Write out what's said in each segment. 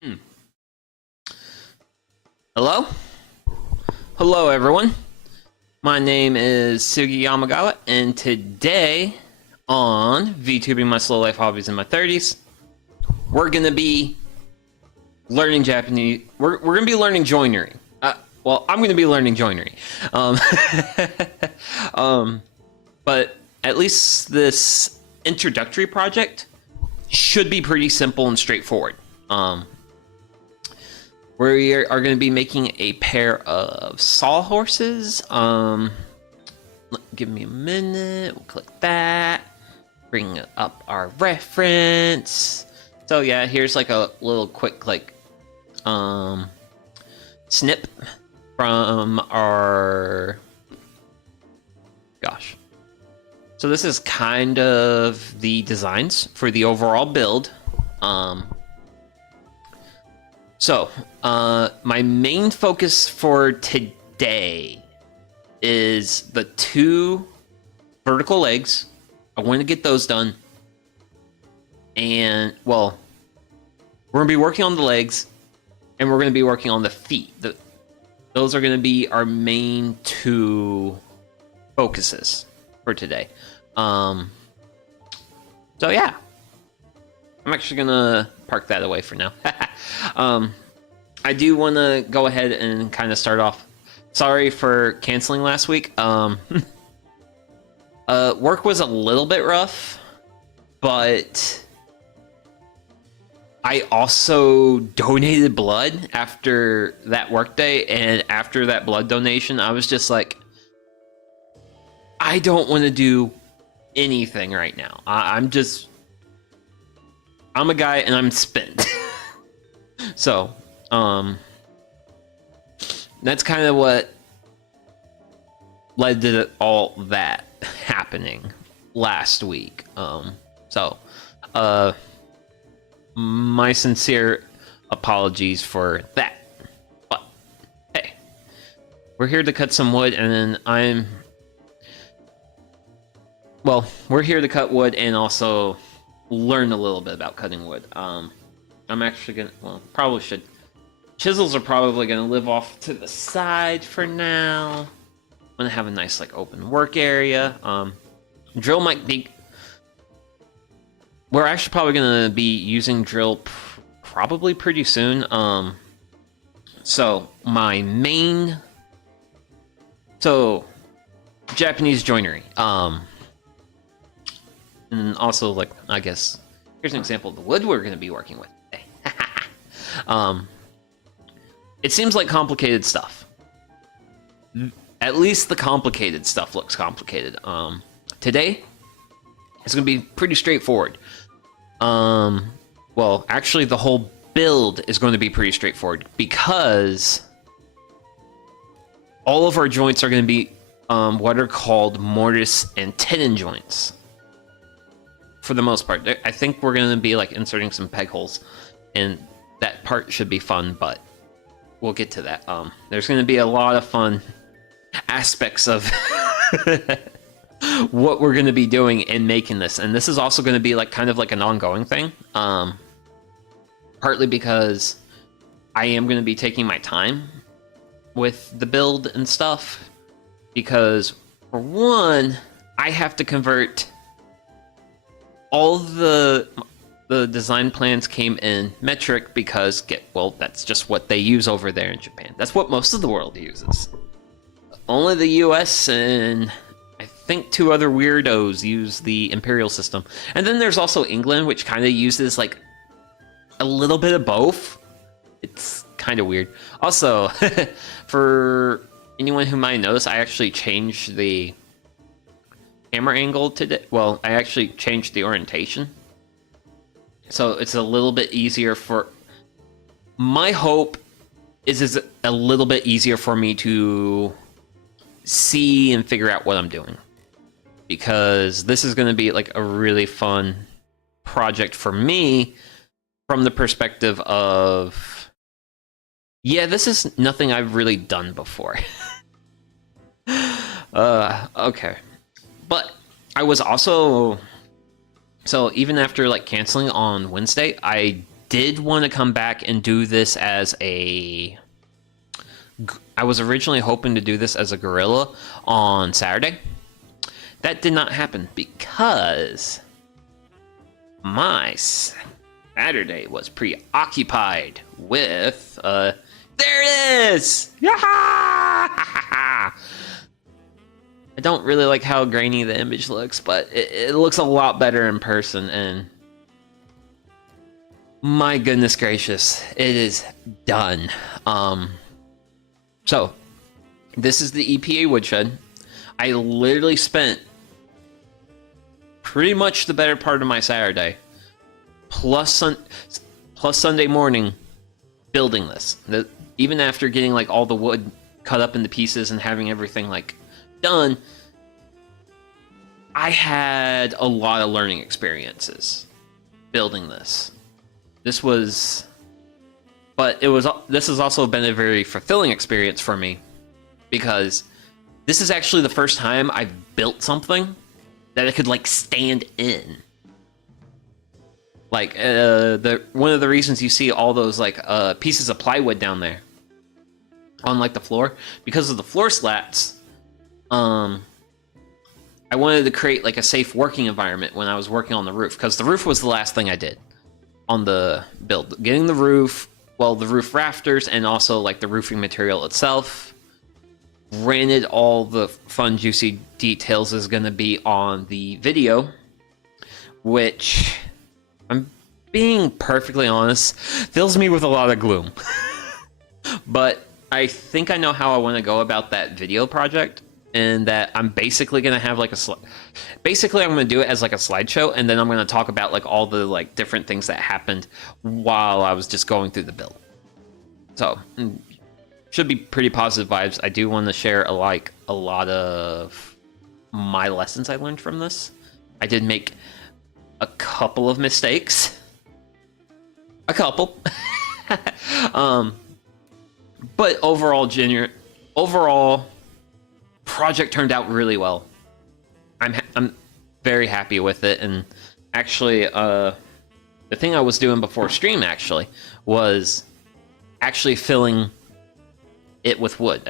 Hmm. Hello? Hello, everyone. My name is Sugi Yamagawa, and today on VTubing My Slow Life Hobbies in My 30s, we're gonna be learning Japanese. We're gonna be learning joinery. Well, I'm gonna be learning joinery. Um, but at least this introductory project should be pretty simple and straightforward. We are going to be making a pair of sawhorses. Give me a minute. We'll click that. Bring up our reference. So yeah, here's like a little quick snip from our. Gosh. So this is kind of the designs for the overall build. My main focus for today is the two vertical legs. I want to get those done. And, well, we're going to be working on the legs, and we're going to be working on the feet. Those are going to be our main two focuses for today. So, yeah. I'm actually going to park that away for now. I do want to go ahead and kind of start off. Sorry for canceling last week. Work was a little bit rough, but I also donated blood after that work day, and after that blood donation, I was just like, I don't want to do anything right now. I'm a guy and I'm spent. So, that's kind of what led to all that happening last week. My sincere apologies for that. But, hey, we're here to cut some wood, and then we're here to cut wood and also learn a little bit about cutting wood. I'm actually gonna, probably should. Chisels are probably gonna live off to the side for now. I'm gonna have a nice open work area. Drill might be. We're actually probably gonna be using drill probably pretty soon. My main. Japanese joinery. And also I guess here's an example of the wood we're gonna be working with. It seems like complicated stuff. At least the complicated stuff looks complicated. Today, it's going to be pretty straightforward. Actually, the whole build is going to be pretty straightforward because all of our joints are going to be what are called mortise and tenon joints. For the most part, I think we're going to be inserting some peg holes, and that part should be fun, but we'll get to that. There's going to be a lot of fun aspects of what we're going to be doing in making this, and this is also going to be kind of an ongoing thing. Partly because I am going to be taking my time with the build and stuff, because for one, I have to convert all the design plans came in metric because that's just what they use over there in Japan. That's what most of the world uses. Only the US and I think two other weirdos use the imperial system. And then there's also England, which kind of uses a little bit of both. It's kind of weird. Also, for anyone who might notice, I actually changed the camera angle today. Well, I actually changed the orientation. So it's a little bit easier for... My hope is a little bit easier for me to see and figure out what I'm doing. Because this is going to be a really fun project for me from the perspective of... Yeah, this is nothing I've really done before. Okay. But I was also... So even after canceling on Wednesday, I did want to come back and do this as a... I was originally hoping to do this as a guerrilla on Saturday. That did not happen because my Saturday was preoccupied with... there it is! I don't really like how grainy the image looks, but it looks a lot better in person, and my goodness gracious, it is done. So, this is the EPA woodshed. I literally spent pretty much the better part of my Saturday, plus Sunday morning, building this. Even after getting like all the wood cut up into pieces and having everything like done, I had a lot of learning experiences building this. This has also been a very fulfilling experience for me, because this is actually the first time I've built something that I could like stand in. Like one of the reasons you see all those like pieces of plywood down there on like the floor, because of the floor slats. I wanted to create like a safe working environment when I was working on the roof, because the roof was the last thing I did on the build. Getting the roof, well, the roof rafters, and also like the roofing material itself. Granted, all the fun, juicy details is going to be on the video, which, I'm being perfectly honest, fills me with a lot of gloom. But I think I know how I want to go about that video project, and that I'm basically going to have like basically I'm going to do it as like a slideshow, and then I'm going to talk about like all the like different things that happened while I was just going through the build. So, should be pretty positive vibes. I do want to share a lot of my lessons I learned from this. I did make a couple of mistakes. A couple. But overall, project turned out really well. I'm very happy with it, and actually, the thing I was doing before stream actually was actually filling it with wood,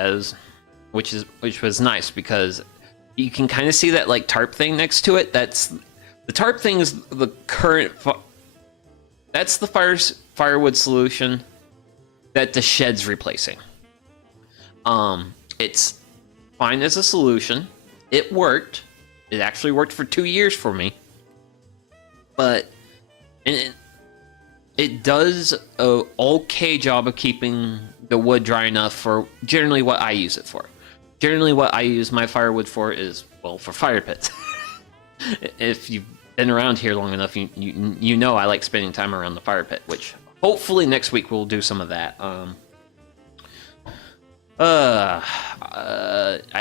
which was nice, because you can kind of see that like tarp thing next to it. That's the tarp thing is the current. That's the firewood solution that the shed's replacing. It's fine as a solution. It worked. It actually worked for 2 years for me. But it does a okay job of keeping the wood dry enough for generally what I use it for. Generally what I use my firewood for is, well, for fire pits. If you've been around here long enough, you know I like spending time around the fire pit, which hopefully next week we'll do some of that. I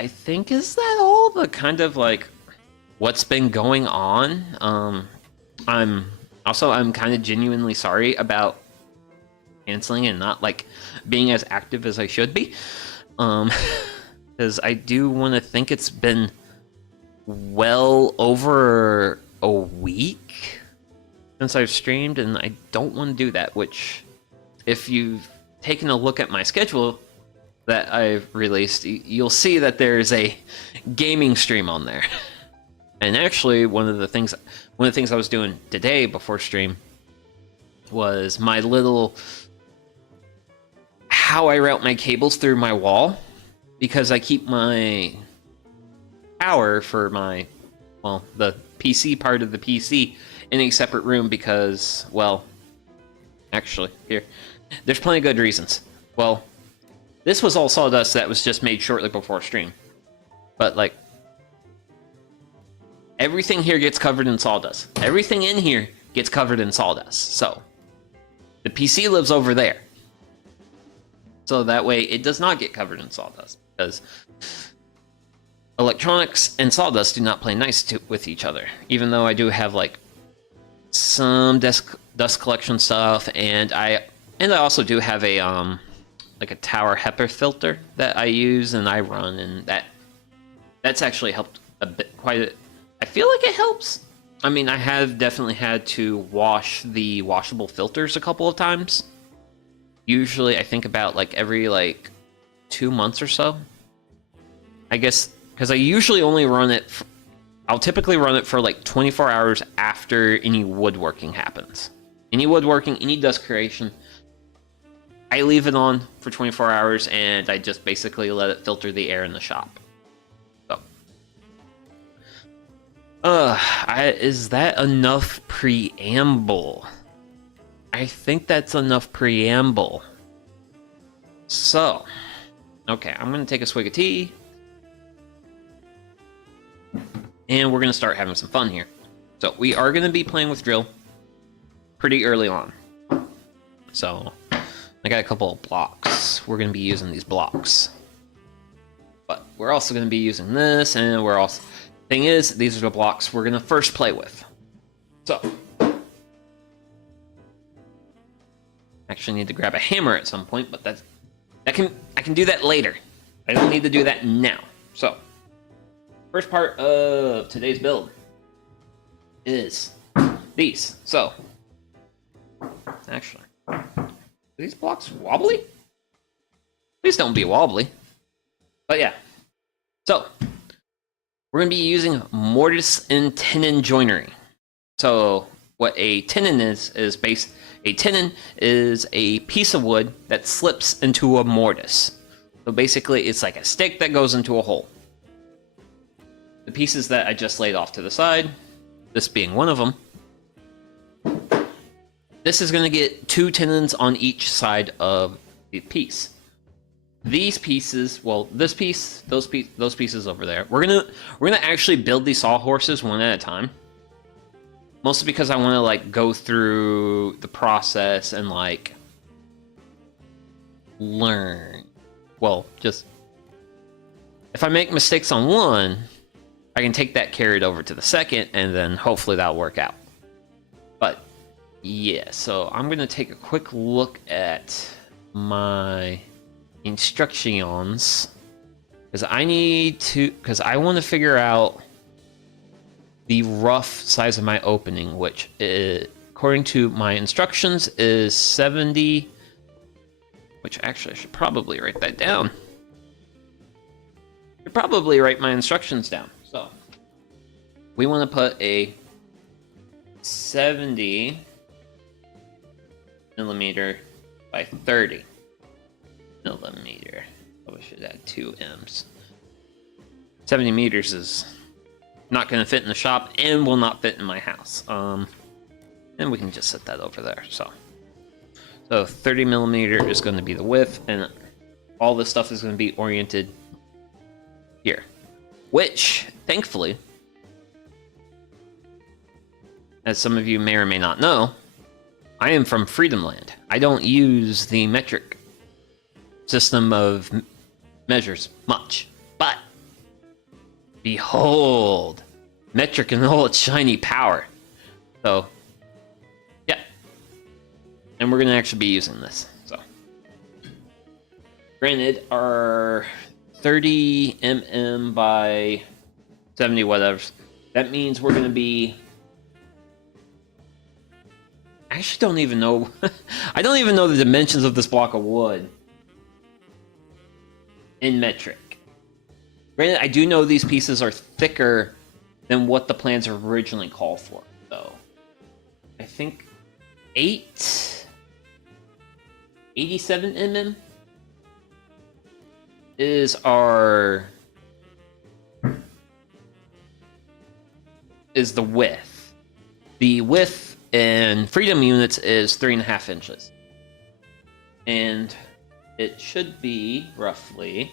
think, is that all the kind of like what's been going on? I'm kind of genuinely sorry about canceling and not like being as active as I should be. Because I do want to think it's been well over a week since I've streamed, and I don't want to do that, which, if you've taken a look at my schedule that I've released, you'll see that there's a gaming stream on there. And actually, one of the things I was doing today before stream was my little how I route my cables through my wall, because I keep my power for my, well, the PC part of the PC in a separate room because, well, actually, here, there's plenty of good reasons. Well, this was all sawdust that was just made shortly before stream. But, like, everything here gets covered in sawdust. Everything in here gets covered in sawdust. So, the PC lives over there. So that way it does not get covered in sawdust, because electronics and sawdust do not play nice with each other. Even though I do have like some dust collection stuff, and I also do have a like a Tower HEPA filter that I use and I run, and that's actually helped a bit, I feel like it helps I mean, I have definitely had to wash the washable filters a couple of times. Usually, I think about like every like 2 months or so. I guess because I usually only run it. I'll typically run it for like 24 hours after any woodworking happens. Any woodworking, any dust creation, I leave it on for 24 hours and I just basically let it filter the air in the shop. So, is that enough preamble? I think that's enough preamble. So, okay, I'm gonna take a swig of tea. And we're gonna start having some fun here. So, we are gonna be playing with drill pretty early on. So, I got a couple of blocks. We're going to be using these blocks. But we're also going to be using this, and we're also... Thing is, these are the blocks we're going to first play with. So. Actually need to grab a hammer at some point, but I can do that later. I don't need to do that now. So. First part of today's build is these. So. Actually. Are these blocks wobbly? Please don't be wobbly. But yeah. So, we're going to be using mortise and tenon joinery. So, what a tenon is a tenon is a piece of wood that slips into a mortise. So basically, it's like a stick that goes into a hole. The pieces that I just laid off to the side, this being one of them, this is going to get 2 tenons on each side of the piece. These pieces, well, this piece, those pieces over there, we're gonna actually build these sawhorses one at a time. Mostly because I want to like go through the process and like learn. Well, just if I make mistakes on one, I can take that carried over to the second, and then hopefully that'll work out. But yeah, so I'm going to take a quick look at my instructions because I want to figure out the rough size of my opening, which according to my instructions is 70, which actually I should probably write that down. I should probably write my instructions down. So we want to put a 70 millimeter by 30 millimeter. I should add 2 M's. 70 meters is not going to fit in the shop and will not fit in my house. And we can just set that over there. So 30 millimeter is going to be the width, and all this stuff is going to be oriented here. Which, thankfully, as some of you may or may not know, I am from Freedom Land. I don't use the metric system of measures much, but behold, metric in all its shiny power. So, yeah. And we're going to actually be using this. So, granted, our 30 mm by 70 whatever, that means we're going to be... I actually don't even know. I don't even know the dimensions of this block of wood in metric. Granted, I do know these pieces are thicker than what the plans originally called for. So, I think 87 mm is the width. The width in Freedom units is 3.5 inches. And it should be roughly...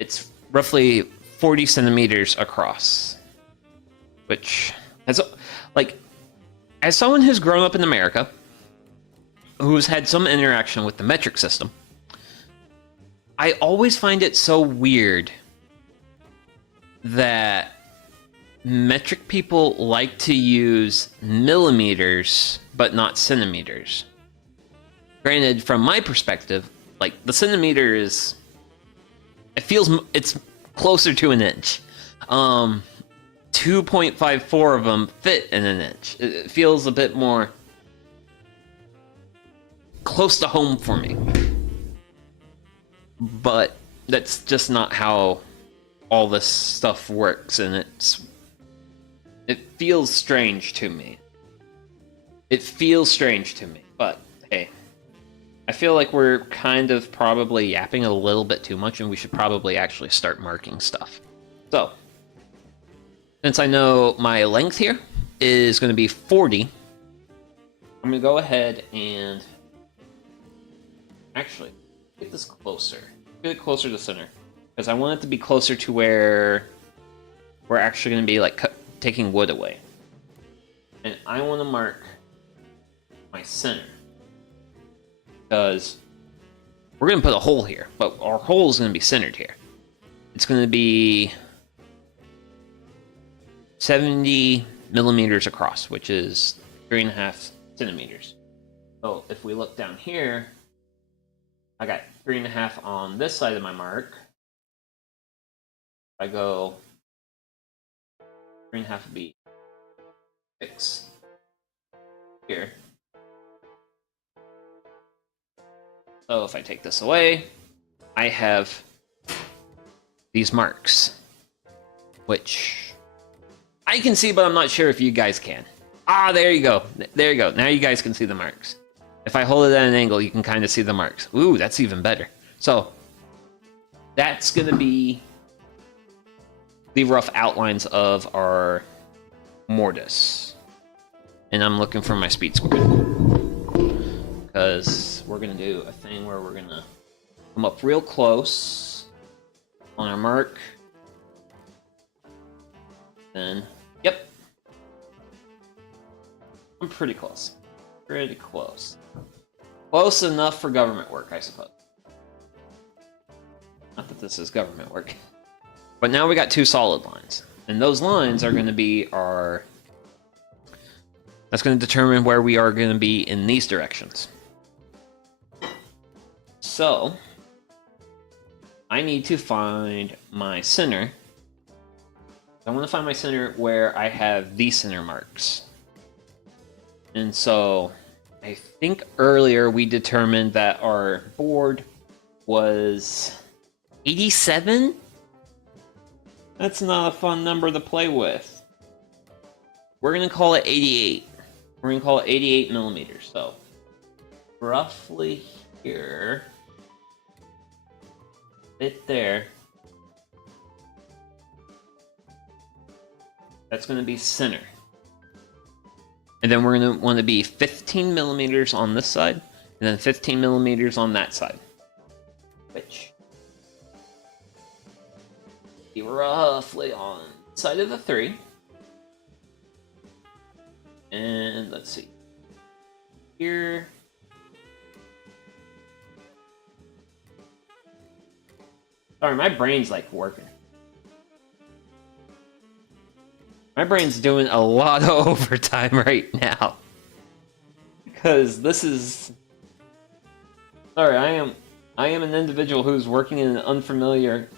It's roughly 40 centimeters across. Which, as someone who's grown up in America, who's had some interaction with the metric system, I always find it so weird that metric people like to use millimeters, but not centimeters. Granted, from my perspective, like, the centimeter is... it's closer to an inch. 2.54 of them fit in an inch. It feels a bit more close to home for me. But that's just not how all this stuff works, and it feels strange to me. It feels strange to me, but hey. I feel like we're kind of probably yapping a little bit too much, and we should probably actually start marking stuff. So, since I know my length here is going to be 40, I'm going to go ahead and actually get this closer. Get it closer to center, because I want it to be closer to where we're actually going to be like taking wood away. And I want to mark my center, because we're going to put a hole here, but our hole is going to be centered here. It's going to be 70 millimeters across, which is 3.5 centimeters. So if we look down here, I got 3.5 on this side of my mark. If I go 3.5 would be 6 here. So if I take this away, I have these marks, which I can see, but I'm not sure if you guys can. Ah, there you go. There you go. Now you guys can see the marks. If I hold it at an angle, you can kind of see the marks. Ooh, that's even better. So that's going to be the rough outlines of our mortise. And I'm looking for my speed square, because we're going to do a thing where we're going to come up real close on our mark. Then, yep. I'm pretty close. Pretty close. Close enough for government work, I suppose. Not that this is government work. But now we got 2 solid lines. And those lines are going to be our... That's going to determine where we are going to be in these directions. So, I need to find my center. I want to find my center where I have these center marks. And so, I think earlier we determined that our board was 87? That's not a fun number to play with. We're going to call it 88. We're going to call it 88 millimeters. So, roughly here, right there, that's going to be center. And then we're going to want to be 15 millimeters on this side, and then 15 millimeters on that side. Which be roughly on the side of the 3. And let's see. Here. Sorry, my brain's like working. My brain's doing a lot of overtime right now. Because this is... Sorry, I am an individual who's working in an unfamiliar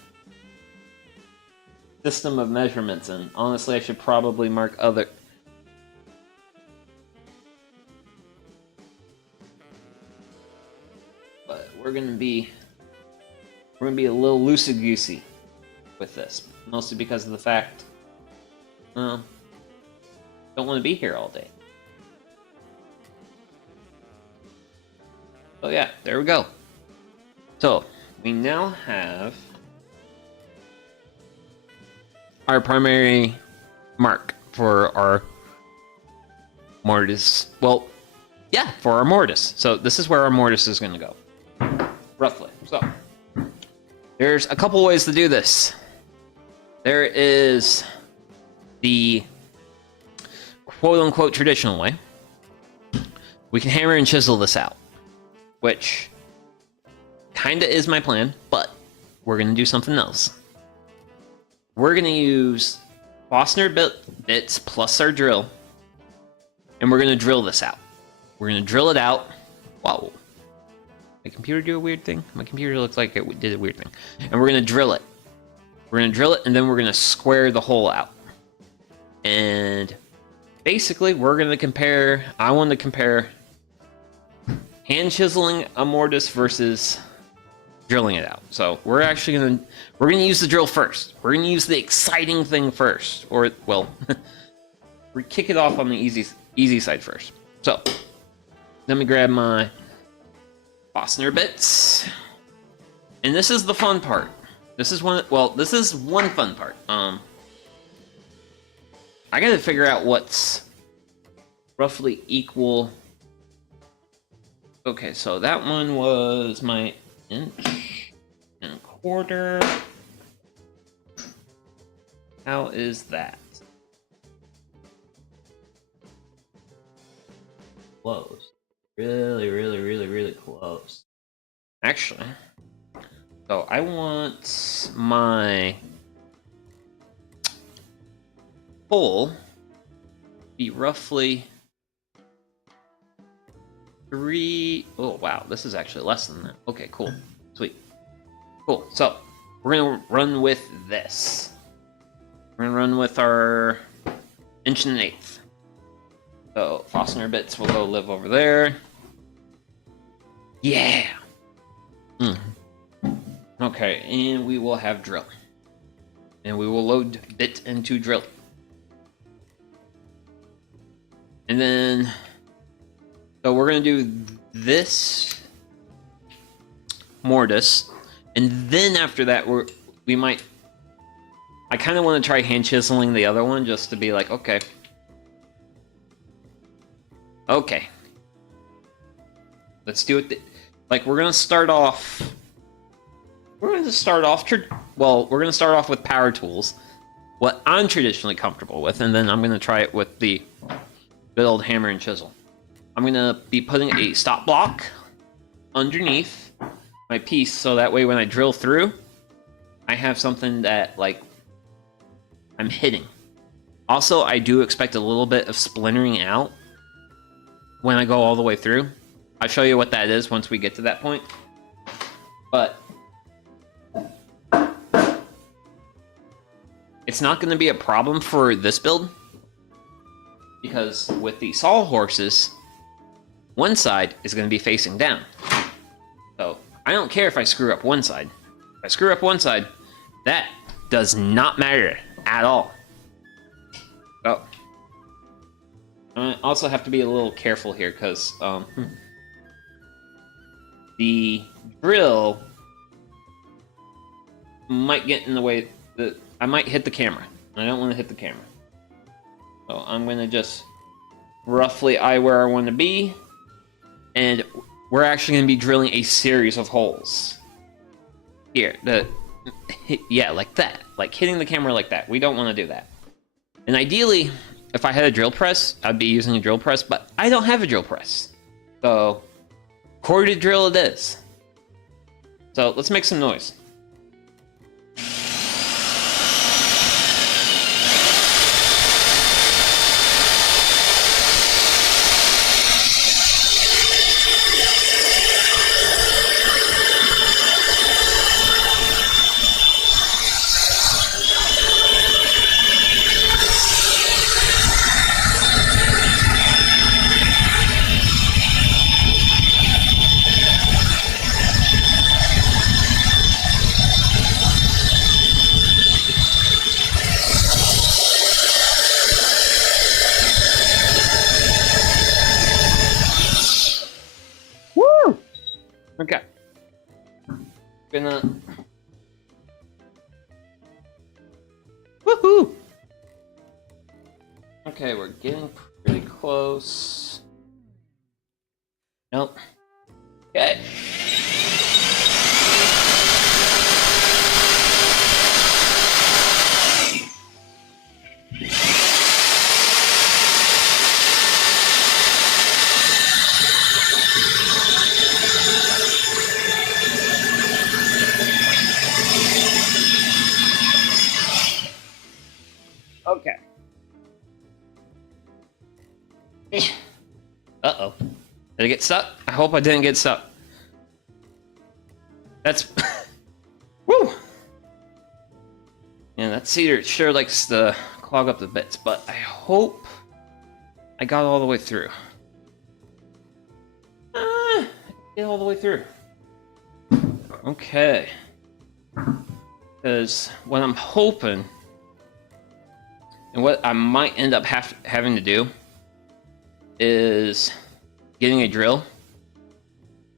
system of measurements, and honestly I should probably mark other... But we're gonna be a little loosey-goosey with this, mostly because of the fact don't want to be here all day. So yeah, there we go. So we now have our primary mark for our mortise. Well, yeah, for our mortise. So this is where our mortise is going to go, roughly. So there's a couple ways to do this. There is the quote-unquote traditional way. We can hammer and chisel this out, which kinda is my plan, but we're gonna do something else. We're gonna use Forstner bits plus our drill, and we're gonna drill this out. We're gonna drill it out. Wow. My computer do a weird thing? My computer looks like it did a weird thing. And we're gonna drill it. We're gonna drill it, and then we're gonna square the hole out. And basically, we're going to compare. I want to compare hand chiseling a mortise versus drilling it out. So we're actually gonna use the drill first. We're gonna use the exciting thing first, or well, we kick it off on the easy side first. So let me grab my Fastener bits, and this is the fun part. This is one. Well, this is one fun part. I gotta figure out what's roughly equal. Okay, so that one was my inch and a quarter. How is that? Close. Really close. Actually, so I want my hole to be roughly 3. Oh wow, this is actually less than that. Okay, cool, sweet, cool. So we're gonna run with this. We're gonna run with our 1 1/8 inch. So Fastener bits will go live over there. Yeah. Okay, and we will have drill, and we will load bit into drill, and then. So we're gonna do this mortise, and then after that we might. I kind of want to try hand chiseling the other one just to be like, okay, let's do it. Like we're gonna start off. We're gonna start off. We're gonna start off with power tools, what I'm traditionally comfortable with, and then I'm gonna try it with the good old hammer and chisel. I'm gonna be putting a stop block underneath my piece, so that way when I drill through, I have something that, like, I'm hitting. Also, I do expect a little bit of splintering out when I go all the way through. I'll show you what that is once we get to that point. But it's not gonna be a problem for this build, because with the sawhorses, one side is going to be facing down. So I don't care if I screw up one side. If I screw up one side, that does not matter at all. So I also have to be a little careful here, because the drill might get in the way. I might hit the camera. I don't want to hit the camera. So I'm going to just roughly eye where I want to be. And we're actually going to be drilling a series of holes. Here, yeah, like that. Like hitting the camera like that. We don't want to do that. And ideally, if I had a drill press, I'd be using a drill press, but I don't have a drill press. So, corded drill it is. So, let's make some noise. Okay. Gonna. Woohoo! Okay, we're getting pretty close. Nope. Okay. Okay. Uh-oh. Did I get stuck? I hope I didn't get stuck. That's... Woo! Yeah, that cedar sure likes to clog up the bits, but I hope I got all the way through. Get all the way through. Okay. Because what I'm hoping, and what I might end up having to do, is getting a drill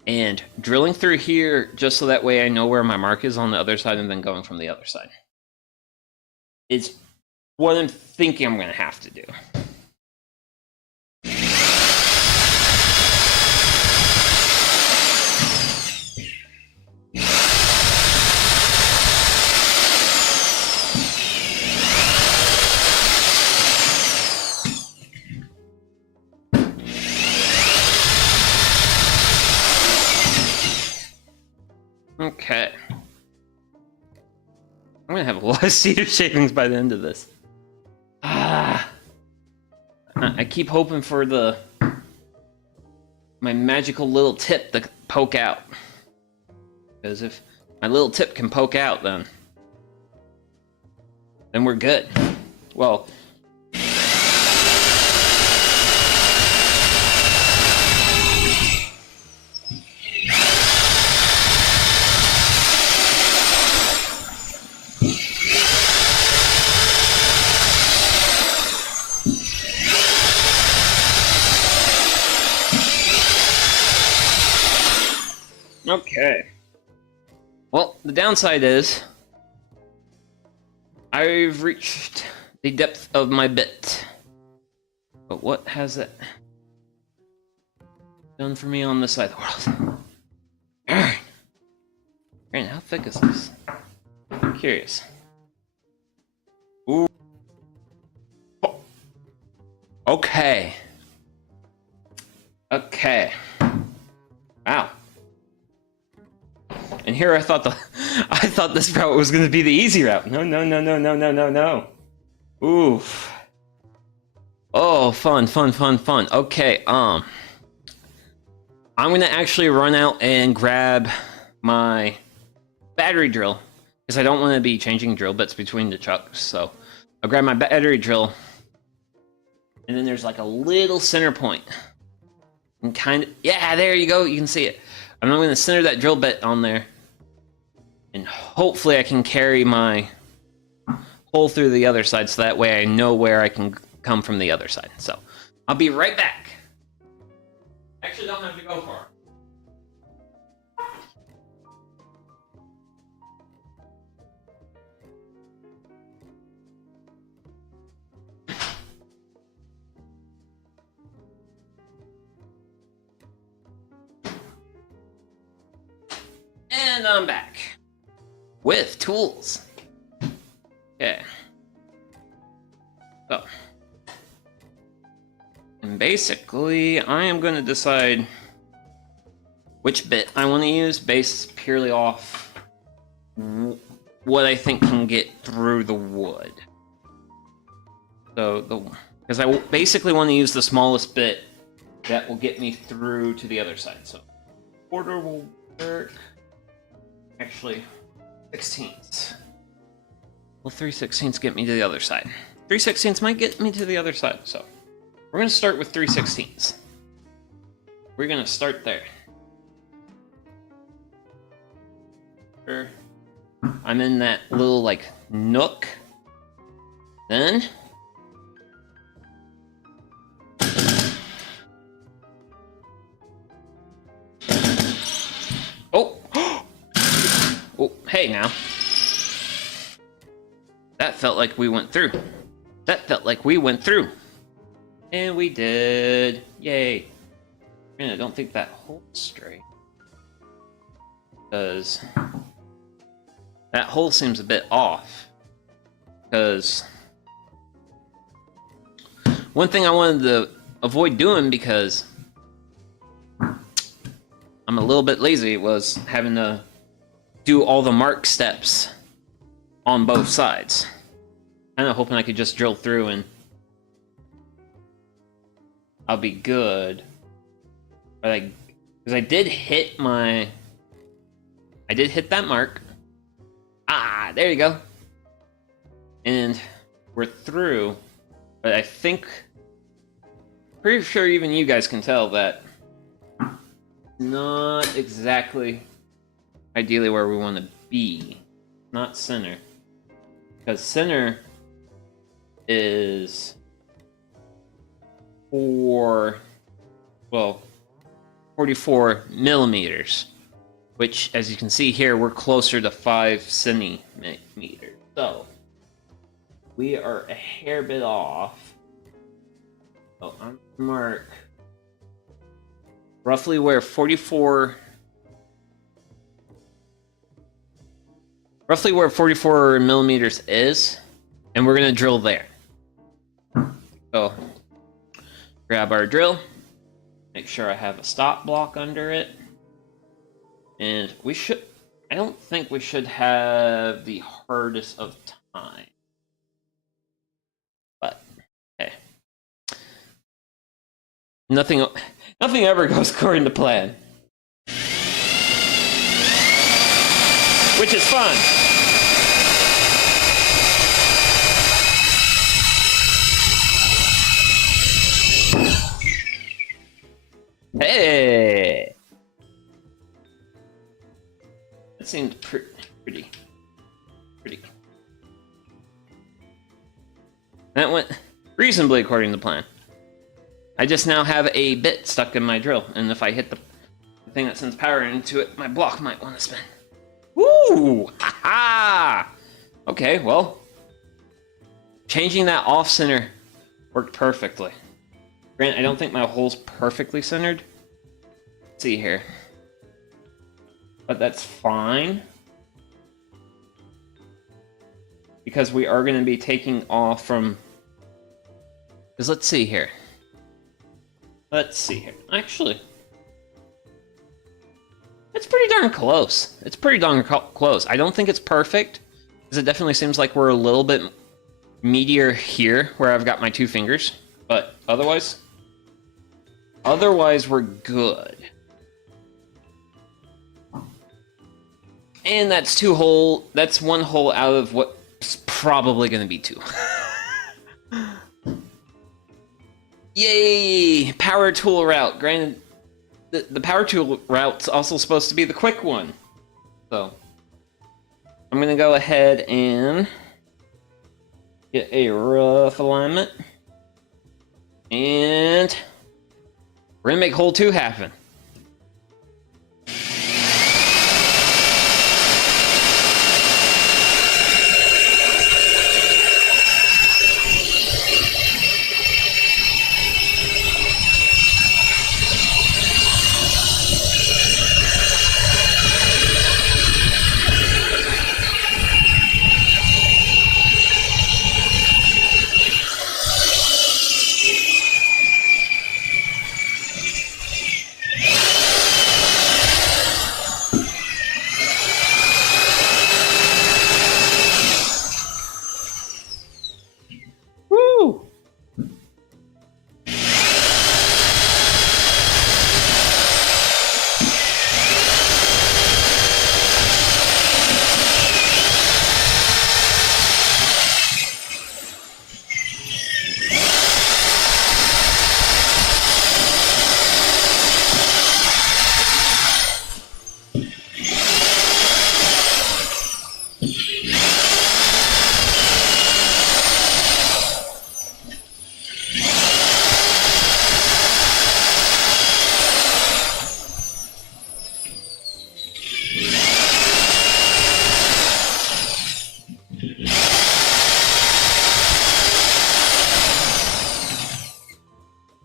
and drilling through here just so that way I know where my mark is on the other side and then going from the other side. It's what I'm thinking I'm going to have to do. Okay. I'm gonna have a lot of cedar shavings by the end of this. I keep hoping for my magical little tip to poke out. Because if my little tip can poke out, then we're good. Well, okay. Well, the downside is I've reached the depth of my bit. But what has it done for me on this side of the world? Alright. Alright, how thick is this? I'm curious. Ooh. Oh. Okay. Okay. Wow. And here I thought this route was going to be the easy route. No, no, no, no, no, no, no, no. Oof. Oh, fun, fun, fun, fun. Okay, I'm going to actually run out and grab my battery drill because I don't want to be changing drill bits between the trucks. So I'll grab my battery drill, and then there's like a little center point. And kind of, yeah, there you go. You can see it. I'm going to center that drill bit on there. And hopefully I can carry my hole through the other side so that way I know where I can come from the other side. So I'll be right back. Actually, don't have to go far. And I'm back with tools. Okay. So, and basically, I am going to decide which bit I want to use based purely off what I think can get through the wood. So, because I basically want to use the smallest bit that will get me through to the other side. So, quarter will work. Actually, 16ths. Will 3/16 get me to the other side? 3/16 might get me to the other side, so we're going to start with 3/16. We're going to start there. Sure. I'm in that little, like, nook. Then oh! Oh, hey now. That felt like we went through. That felt like we went through. And we did. Yay. Man, I don't think that hole's straight. Because that hole seems a bit off. Because one thing I wanted to avoid doing, because I'm a little bit lazy, was having to do all the mark steps on both sides. Kind of hoping I could just drill through and I'll be good. But because I did hit that mark. Ah, there you go. And we're through, but I think, pretty sure even you guys can tell that not exactly ideally where we want to be. Not center. Because center is 44 millimeters, which, as you can see here, we're closer to 5 centimeters. So we are a hair bit off. So I'm gonna mark roughly where 44 millimeters is, and we're gonna drill there. So grab our drill, make sure I have a stop block under it, and I don't think we should have the hardest of time, but hey, nothing ever goes according to plan, which is fun. Hey! That seemed pretty. That went reasonably according to plan. I just now have a bit stuck in my drill, and if I hit the thing that sends power into it, my block might want to spin. Woo! Ha-ha! Okay, well, changing that off-center worked perfectly. Grant, I don't think my hole's perfectly centered. Let's see here. But that's fine. Because we are going to be taking off from... Because let's see here. Actually, it's pretty darn close. I don't think it's perfect, because it definitely seems like we're a little bit meatier here, where I've got my 2 fingers. But otherwise we're good. And that's 1 hole out of what's probably going to be 2. Yay! Power tool route. Granted, the power tool route's also supposed to be the quick one. So, I'm going to go ahead and get a rough alignment. And we're going to make hole 2 happen.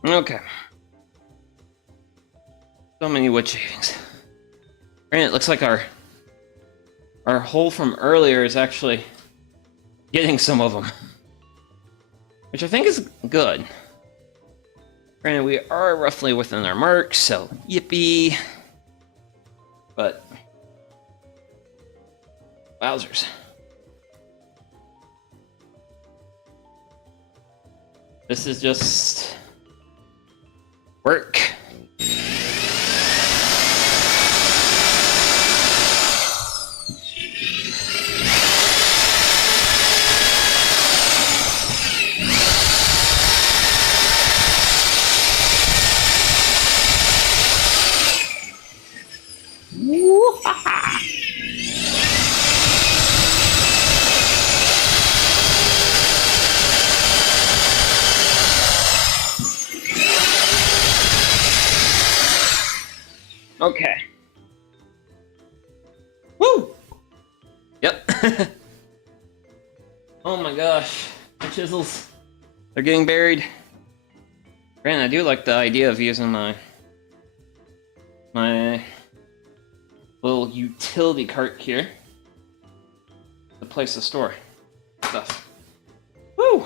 Okay. So many wood shavings. And it looks like our hole from earlier is actually getting some of them, which I think is good. Granted, we are roughly within our mark, so yippee. But wowzers. This is just work. Okay. Woo! Yep. Oh my gosh. The chisels. They're getting buried. Granted, I do like the idea of using my little utility cart here to place the store stuff. Woo!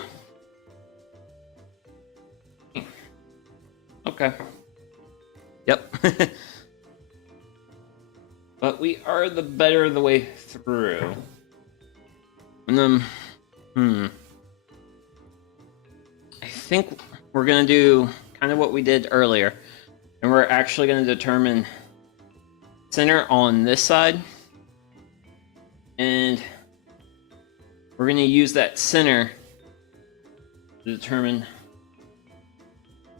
Okay. Yep. But we are the better of the way through. And then, I think we're gonna do kind of what we did earlier. And we're actually gonna determine center on this side. And we're gonna use that center to determine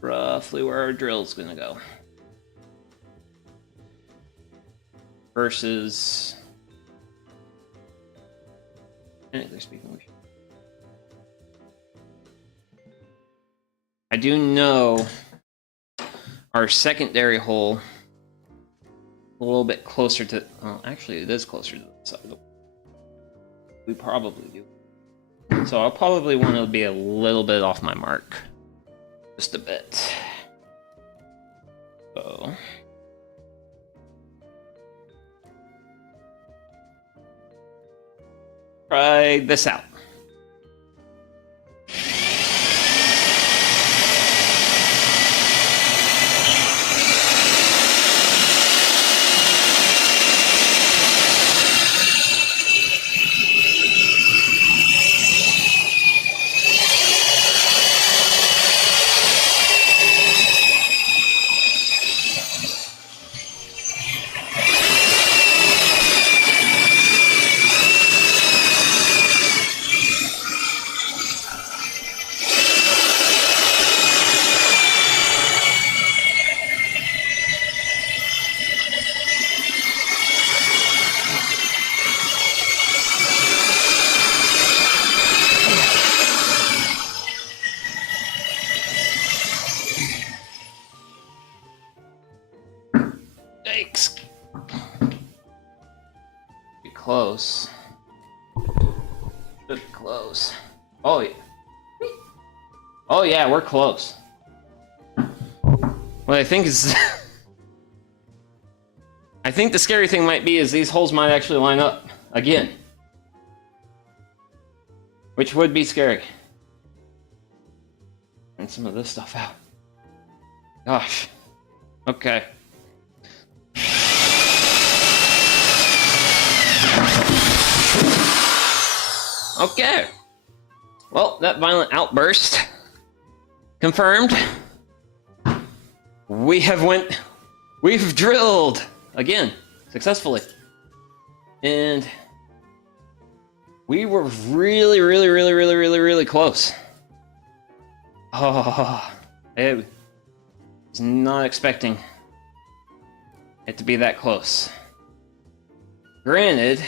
roughly where our drill's gonna go. Versus... Technically speaking, we should... I do know our secondary hole a little bit closer to... Well, actually, it is closer to the side of the... We probably do. So I'll probably want to be a little bit off my mark. Just a bit. So... Try this out. Yikes. Be close. Should be close. Oh yeah. Oh yeah, we're close. What I think is... I think the scary thing might be is these holes might actually line up again. Which would be scary. And some of this stuff out. Gosh. Okay. Okay. Well, that violent outburst confirmed. We've drilled again successfully. And we were really close. Oh, I was not expecting it to be that close. Granted,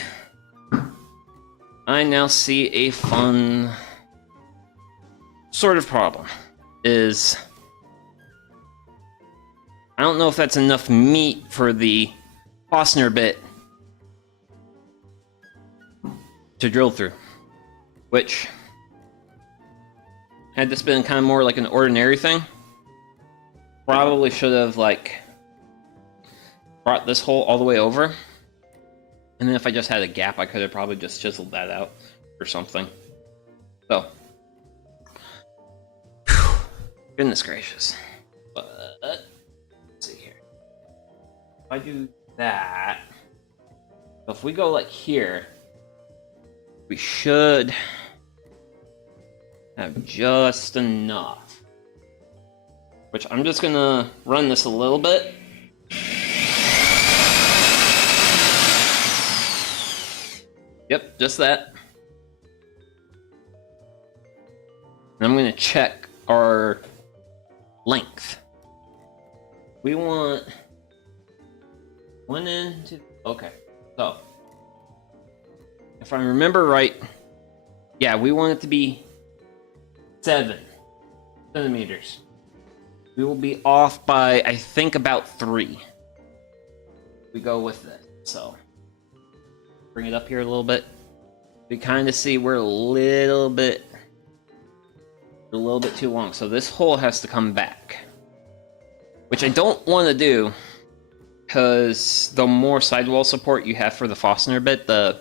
I now see a fun sort of problem. I don't know if that's enough meat for the Fostner bit to drill through. Which, had this been kind of more like an ordinary thing, probably should have brought this hole all the way over. And then if I just had a gap, I could have probably just chiseled that out or something. So, whew, goodness gracious. But, let's see here. If I do that, so if we go like here, we should have just enough. Which I'm just gonna run this a little bit. Yep, just that. And I'm gonna check our length. We want one end to... Okay, So, if I remember right, yeah, we want it to be 7 centimeters. We will be off by, I think, about 3. We go with it. So, bring it up here a little bit. We kind of see we're a little bit too long. So this hole has to come back, which I don't want to do, because the more sidewall support you have for the fastener bit, the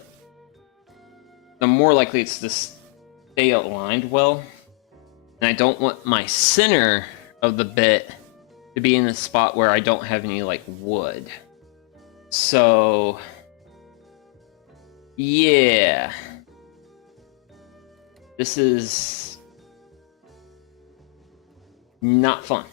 more likely it's to stay aligned well. And I don't want my center of the bit to be in a spot where I don't have any, like, wood. So, yeah. This is not fun.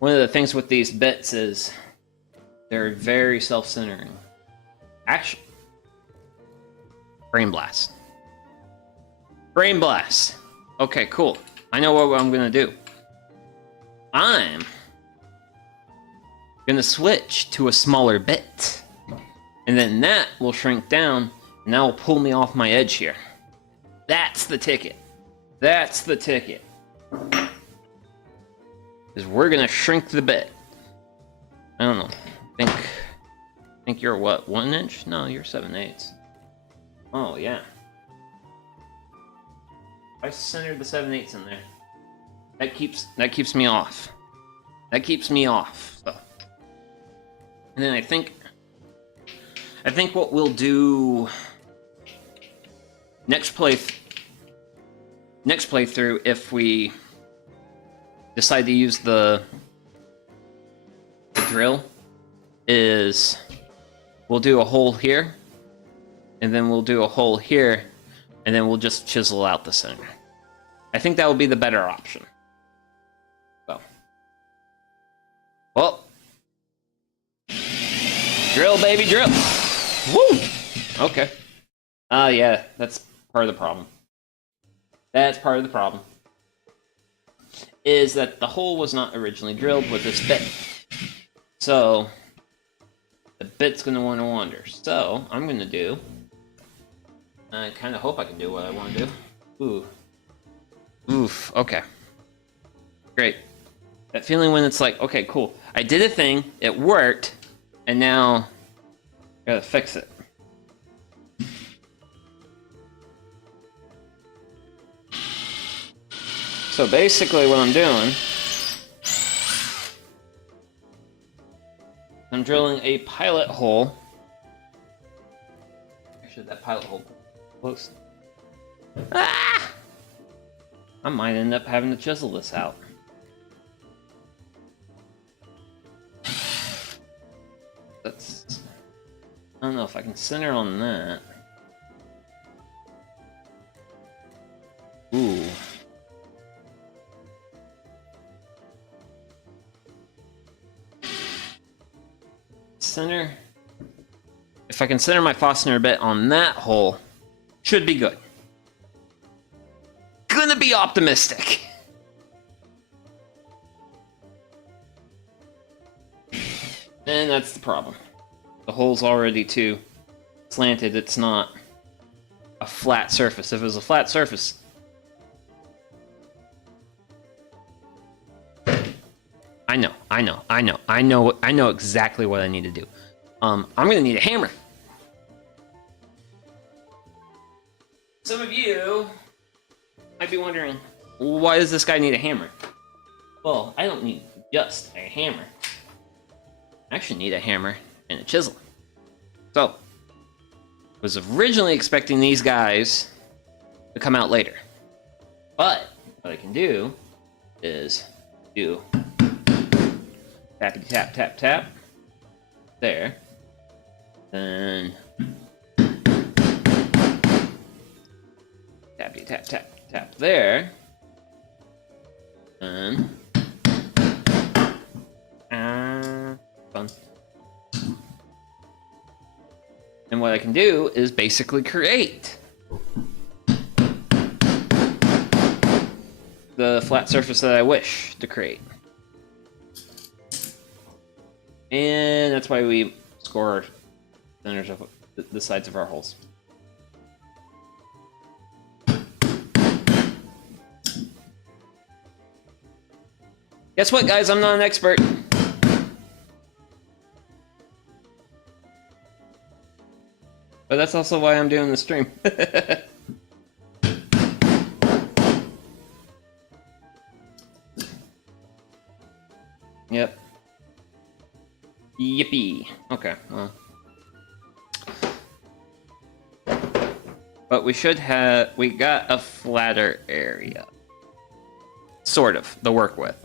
One of the things with these bits is they're very self-centering. Actually, brain blast. Brain blast. Okay, cool. I know what I'm gonna do. I'm gonna switch to a smaller bit, and then that will shrink down, and that will pull me off my edge here. That's the ticket. That's the ticket. Is we're gonna shrink the bit. I don't know. I think you're what, 1 inch? No, you're 7/8. Oh yeah. I centered the 7/8 in there. That keeps me off. That keeps me off. So. And then I think what we'll do next playthrough, if we decide to use the drill, is we'll do a hole here, and then we'll do a hole here, and then we'll just chisel out the center. I think that would be the better option. So, well, drill, baby, drill. Woo! Okay. Yeah, that's part of the problem. That's part of the problem. Is that the hole was not originally drilled with this bit. So, the bit's gonna want to wander. So, I'm gonna do... I kind of hope I can do what I want to do. Ooh. Oof, okay. Great. That feeling when it's like, okay, cool. I did a thing, it worked, and now I gotta fix it. So basically what I'm doing, I'm drilling a pilot hole. Actually, that pilot hole close. Ah! I might end up having to chisel this out. That's... I don't know if I can center on that. Ooh. Center. If I can center my fastener a bit on that hole, should be good. Gonna be optimistic. And that's the problem. The hole's already too slanted. It's not a flat surface. If it was a flat surface, I know exactly what I need to do. I'm gonna need a hammer. Some of you might be wondering, why does this guy need a hammer? Well, I don't need just a hammer. I actually need a hammer and a chisel. So, I was originally expecting these guys to come out later. But, what I can do is do tappity tap tap tap there, then tappity tap tap tap there, and fun. And what I can do is basically create the flat surface that I wish to create. And that's why we score centers of the sides of our holes. Guess what, guys? I'm not an expert. But that's also why I'm doing the stream. Yep. Yippee. Okay, well. But we got a flatter area. Sort of, to work with.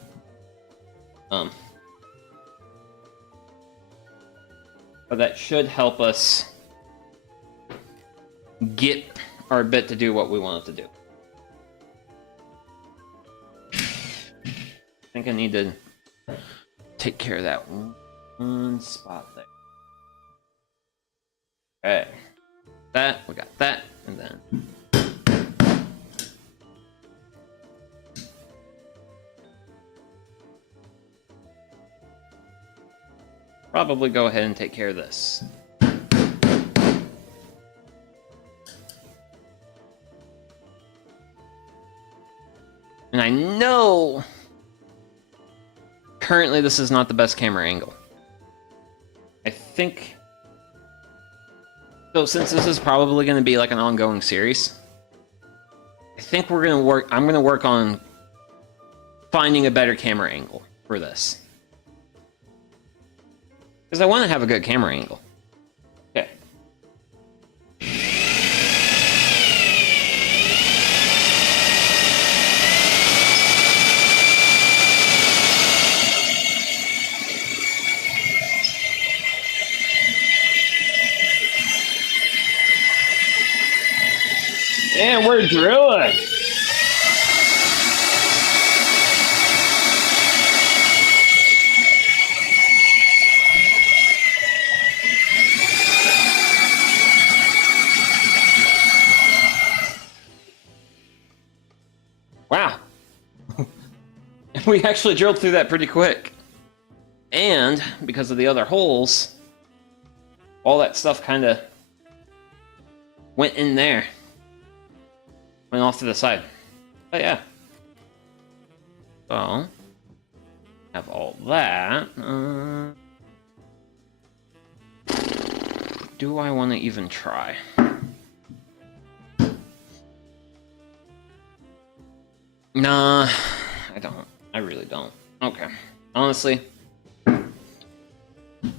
But that should help us get our bit to do what we want it to do. I think I need to take care of that one spot there. Okay. We got that, and then probably go ahead and take care of this. And I know currently this is not the best camera angle. I think so, since this is probably going to be like an ongoing series, I think I'm going to work on finding a better camera angle for this. Because I want to have a good camera angle. Okay. And we're drilling. Wow. We actually drilled through that pretty quick. And because of the other holes, all that stuff kind of went in there. Went off to the side. But yeah. So, have all that. Do I want to even try? Nah, I don't. I really don't. Okay. Honestly,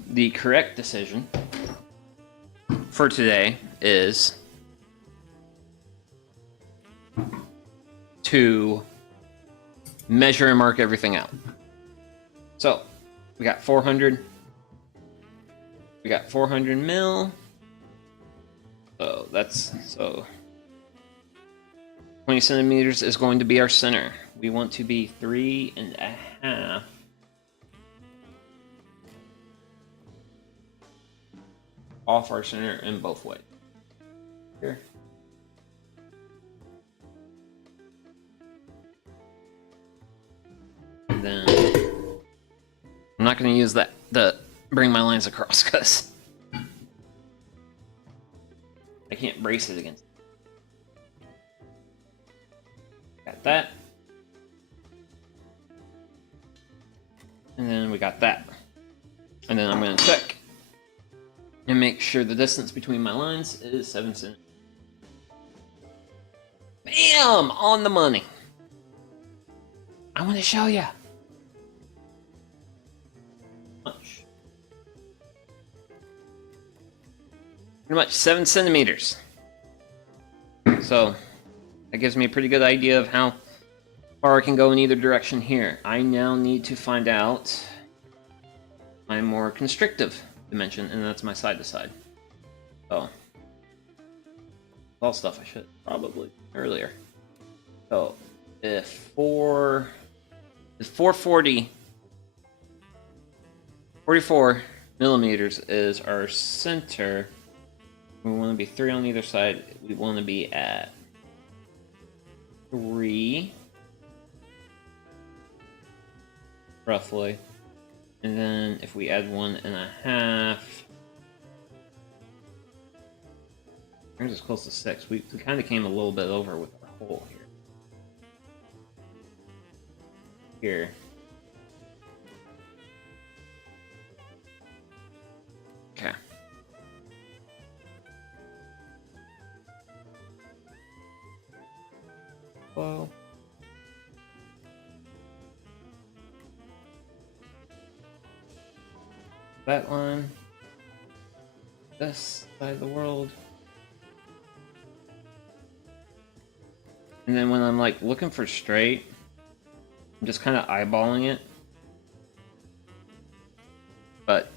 the correct decision for today is to measure and mark everything out. So, we got 400. We got 400 mil. So, 20 centimeters is going to be our center. We want to be 3.5 off our center in both ways. Here. And then I'm not going to use that to bring my lines across because I can't brace it against. Got that. And then we got that. And then I'm going to check and make sure the distance between my lines is 7 centimeters. Bam! On the money. I want to show you. Pretty much 7 centimeters. So that gives me a pretty good idea of how far I can go in either direction here. I now need to find out my more constrictive dimension, and that's my side to side. So all stuff I should probably earlier. So if 44 millimeters is our center, we want to be 3 on either side. We want to be at 3, roughly. And then if we add 1.5, brings us close to 6. We kind of came a little bit over with our hole here. Here. Okay. Whoa. That line. This side of the world. And then when I'm like looking for straight, I'm just kind of eyeballing it. But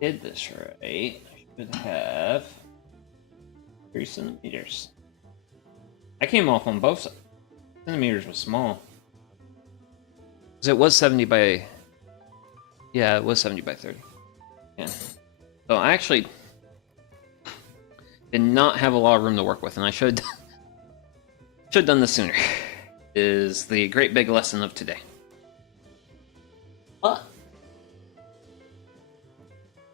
did this right, I should have 3 centimeters. I came off on both sides. Centimeters was small. Because it was 70 by... Yeah, it was 70 by 30. Yeah. So I actually did not have a lot of room to work with, and I should have done this sooner, is the great big lesson of today. But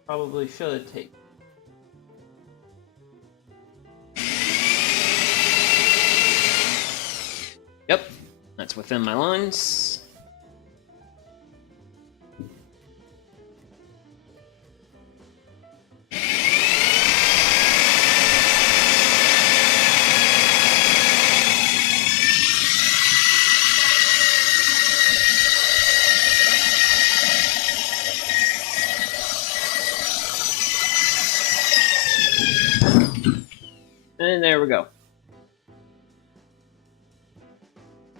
probably should have taken. Yep, that's within my lines. And there we go.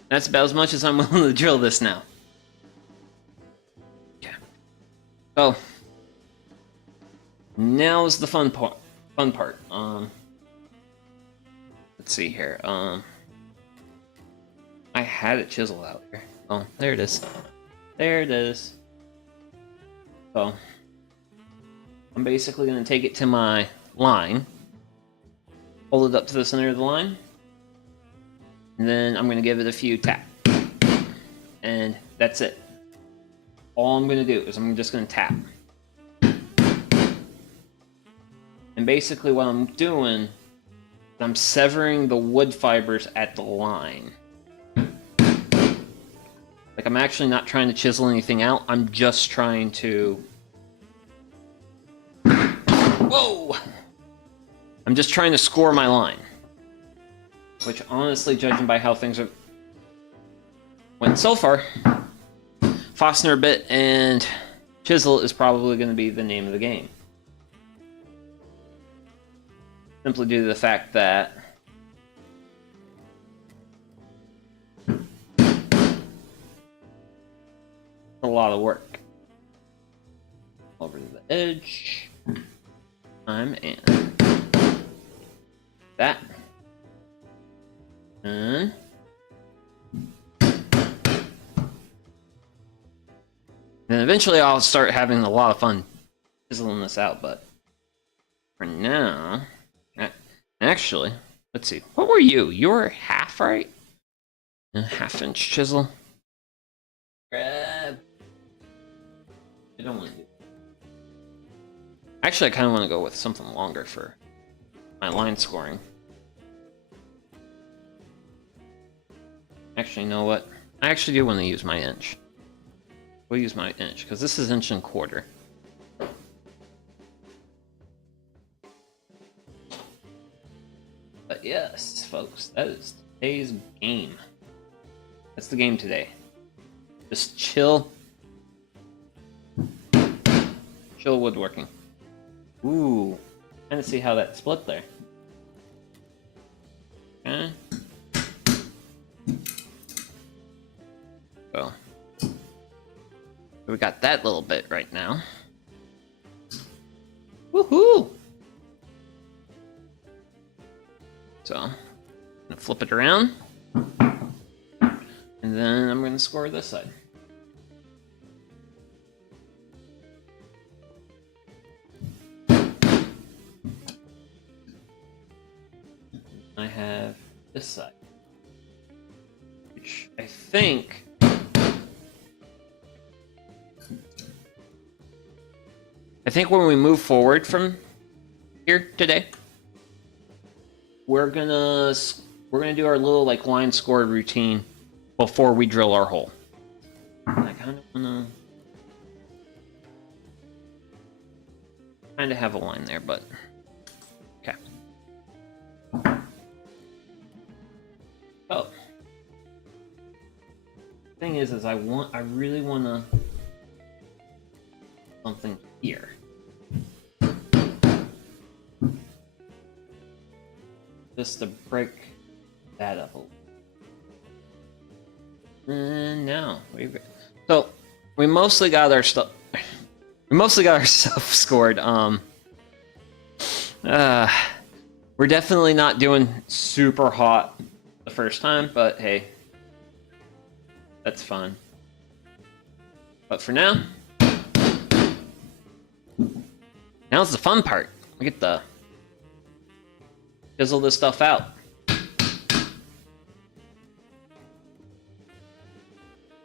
That's about as much as I'm willing to drill this now. Okay. So now's the fun part. Let's see here. I had a chisel out here. Oh, there it is. There it is. So I'm basically going to take it to my line, hold it up to the center of the line, and then I'm going to give it a few tap. And that's it. All I'm going to do is I'm just going to tap. And basically what I'm doing, I'm severing the wood fibers at the line. Like, I'm actually not trying to chisel anything out, I'm just trying to... Whoa! I'm just trying to score my line. Which, honestly, judging by how things went so far, Fastener bit and chisel is probably going to be the name of the game. Simply due to the fact that a lot of work. Over to the edge. And that. And then eventually I'll start having a lot of fun chiseling this out, but for now, actually, let's see. What were you? You were half, right? A half-inch chisel. Grab. I don't want to do. Actually, I kind of want to go with something longer for my line scoring. Actually, you know what? I actually do want to use my inch. We'll use my inch, because this is 1.25 inches. But yes, folks, that is today's game. That's the game today. Just chill. Chill woodworking. Ooh. Kind of see how that split there. Okay. So we got that little bit right now. Woohoo! So I'm gonna flip it around, and then I'm gonna score this side. I have this side. which I think when we move forward from here today, we're gonna do our little like line score routine before we drill our hole. I kind of have a line there, but okay. Oh, thing is I really wanna something here. Just to break that up a little. And now we mostly got our stuff. We mostly got our stuff scored. We're definitely not doing super hot the first time, but hey, that's fun. But for now, now's the fun part. We get to chisel this stuff out.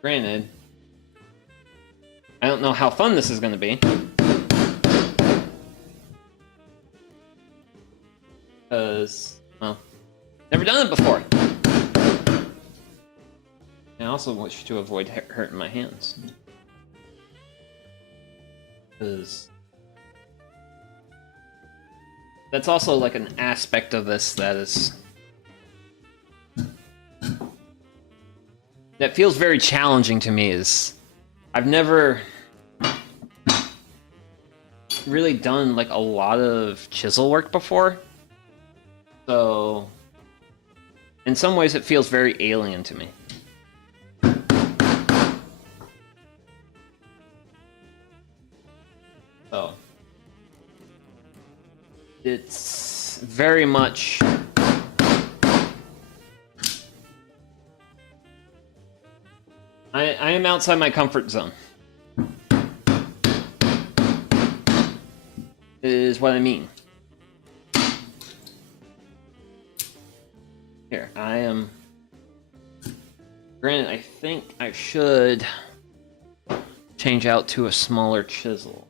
Granted, I don't know how fun this is going to be. Because, well, never done it before. I also wish to avoid hurting my hands. Because that's also like an aspect of this that feels very challenging to me. Is I've never really done like a lot of chisel work before, so in some ways it feels very alien to me. So it's very much I am outside my comfort zone, is what I mean. Here, I am... Granted, I think I should change out to a smaller chisel.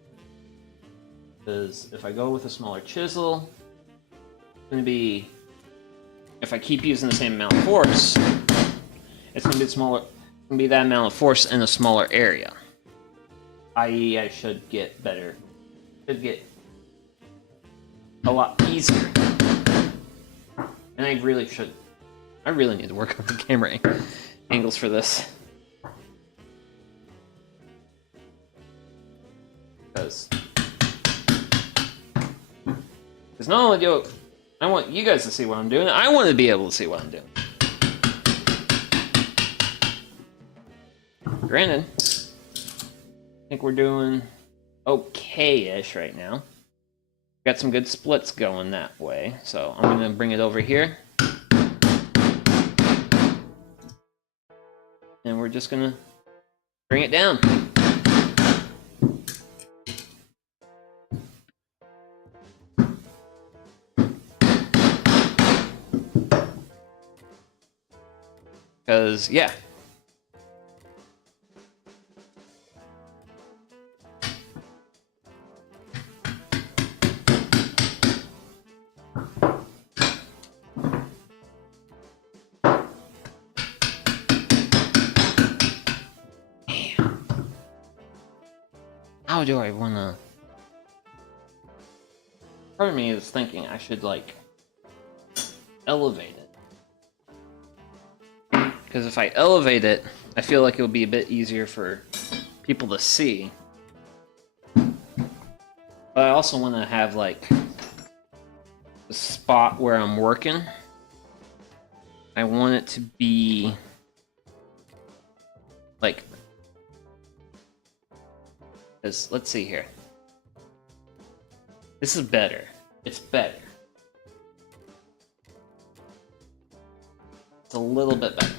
Because if I go with a smaller chisel, it's going to be... If I keep using the same amount of force, it's going to be smaller. It's going to be that amount of force in a smaller area. I.e., I should get better. Should get a lot easier. And I really should. I really need to work on the camera angles for this. Because not only do I want you guys to see what I'm doing, I want to be able to see what I'm doing. Granted, I think we're doing okay-ish right now. Got some good splits going that way, so I'm going to bring it over here. And we're just going to bring it down. Because, yeah. How do I wanna... Part of me is thinking I should, like, elevate it. Because if I elevate it, I feel like it'll be a bit easier for people to see. But I also want to have, like, the spot where I'm working. I want it to be, like... Let's see here. This is better. It's better. It's a little bit better.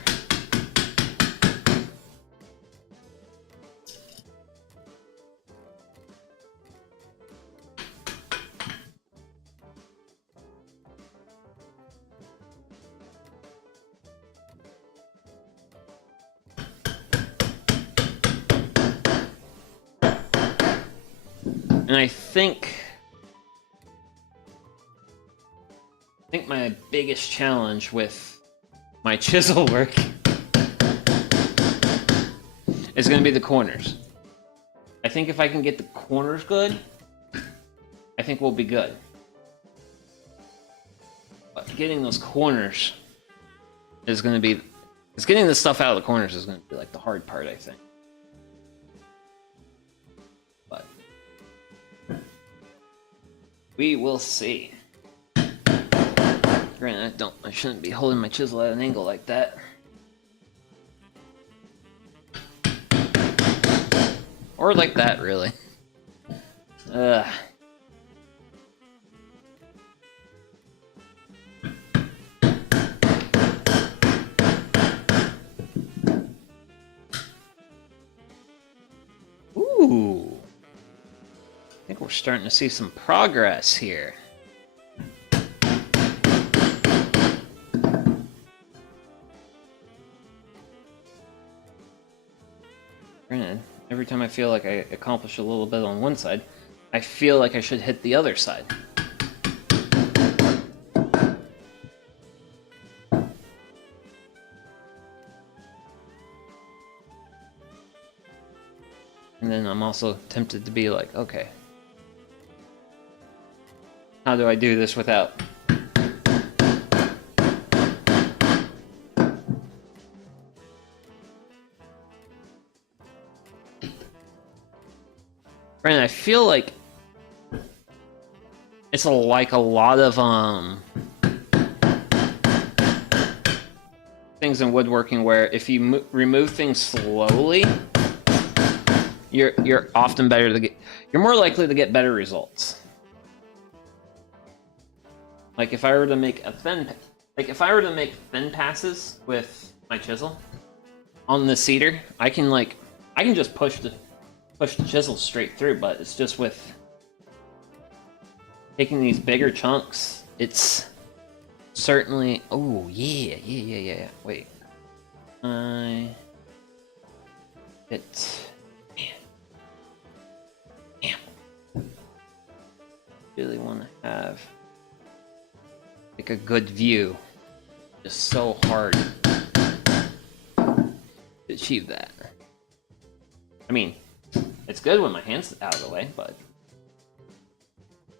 And I think my biggest challenge with my chisel work is going to be the corners. I think if I can get the corners good, I think we'll be good. But getting those corners is going to be... getting the stuff out of the corners is going to be like the hard part, I think. But we will see. Granted, I shouldn't be holding my chisel at an angle like that. Or like that, really. Ooh. I think we're starting to see some progress here. Granted, every time I feel like I accomplish a little bit on one side, I feel like I should hit the other side. And then I'm also tempted to be like, okay, how do I do this without... Brandon, I feel like it's like a lot of things in woodworking where if you remove things slowly, you're often better to get... You're more likely to get better results. Like if I were to make thin passes with my chisel on the cedar, I can just push the chisel straight through, but it's just with taking these bigger chunks, it's certainly... Oh, yeah. Wait. Damn. Really want to have like a good view. Just so hard to achieve that. I mean, it's good when my hand's out of the way, but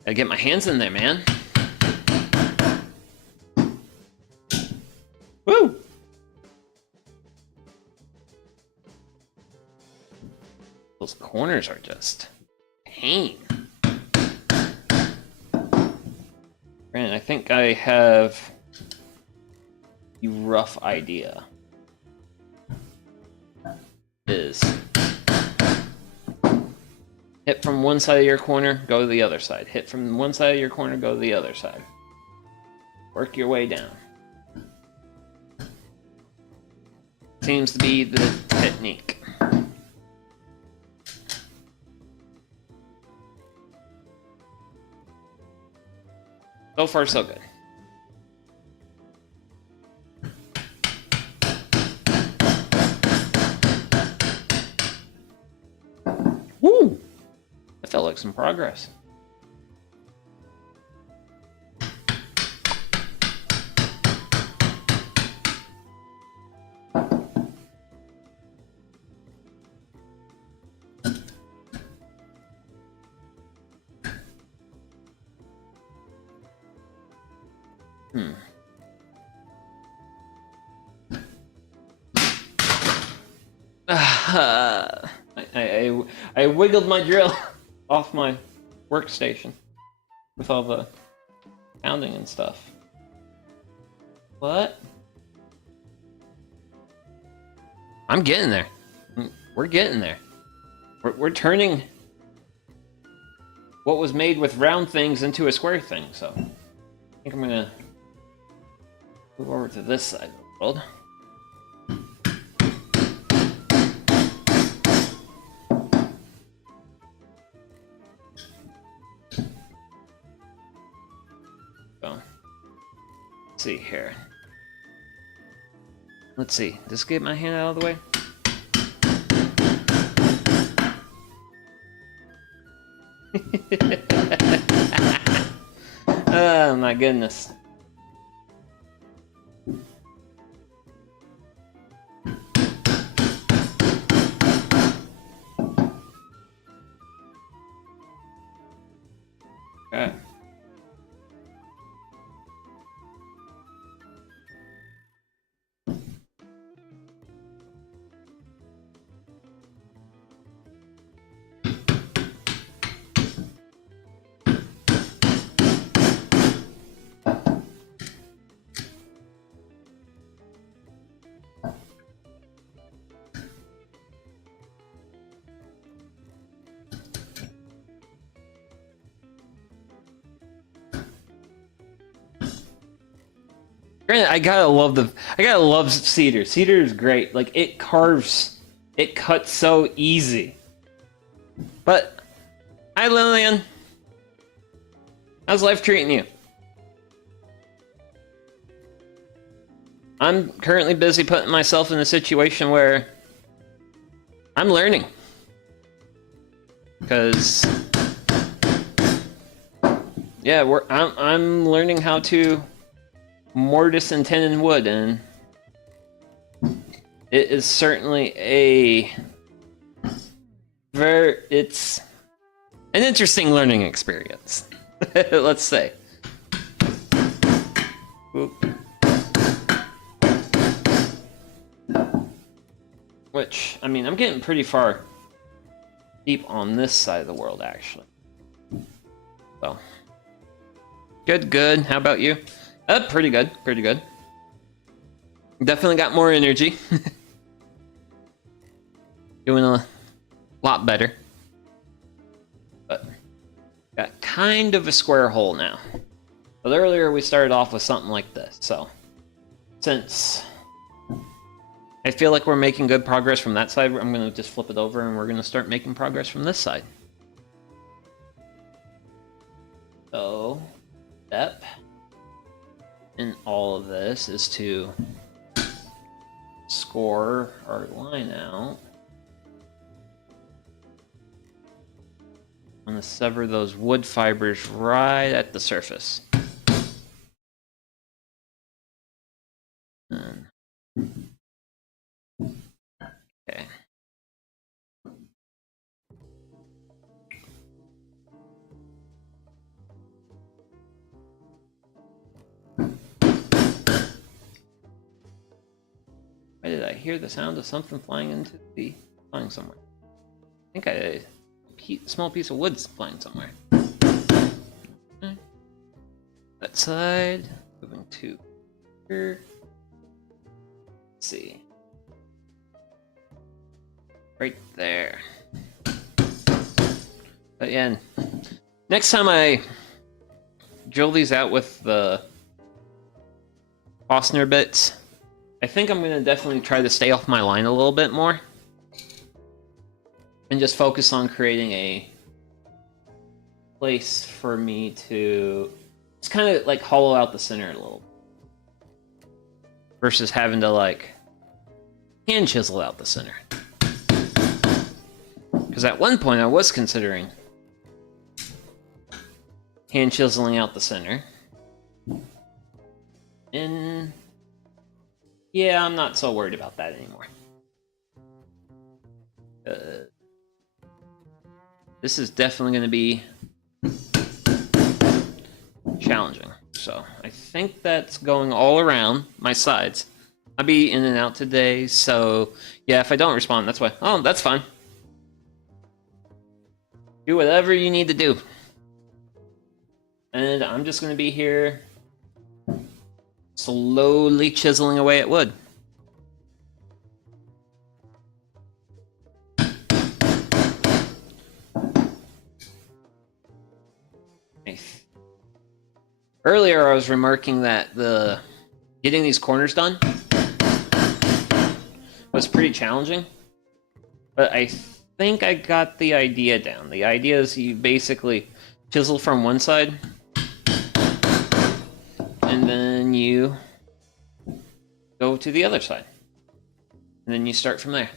gotta get my hands in there, man. Woo! Those corners are just pain. Granted, I think I have a rough idea. Is hit from one side of your corner, go to the other side. Hit from one side of your corner, go to the other side. Work your way down. Seems to be the technique. So far, so good. Woo! That felt like some progress. I wiggled my drill off my workstation with all the pounding and stuff. What? I'm getting there. We're getting there. We're turning what was made with round things into a square thing, so I think I'm gonna move over to this side of the world. See here. Let's see. Just get my hand out of the way. Oh my goodness. Okay. Granted, I gotta love cedar. Cedar is great. Like it cuts so easy. But, hi Lillian. How's life treating you? I'm currently busy putting myself in a situation where I'm learning. Because, yeah, I'm learning how to mortise and tenon wood, and it is certainly it's an interesting learning experience. Let's say. Whoop. Which, I mean, I'm getting pretty far deep on this side of the world, actually. So, good. How about you? Pretty good. Definitely got more energy. Doing a lot better. But got kind of a square hole now. But earlier we started off with something like this, so since I feel like we're making good progress from that side, I'm going to just flip it over and we're going to start making progress from this side. So, step in all of this is to score our line out. I'm going to sever those wood fibers right at the surface. Okay. Why did I hear the sound of something flying somewhere? I think a small piece of wood's flying somewhere. Okay. That side, moving to here. Let's see. Right there. But yeah, next time I drill these out with the Fastener bits, I think I'm going to definitely try to stay off my line a little bit more. And just focus on creating a place for me to just kind of like hollow out the center a little. Versus having to like hand chisel out the center. Because at one point I was considering hand chiseling out the center. And yeah, I'm not so worried about that anymore. This is definitely going to be challenging. So I think that's going all around my sides. I'll be in and out today, so yeah, if I don't respond, that's why. Oh, that's fine. Do whatever you need to do. And I'm just going to be here slowly chiseling away at wood. Earlier I was remarking that getting these corners done was pretty challenging, but I think I got the idea down. The idea is you basically chisel from one side, and then you go to the other side, and then you start from there.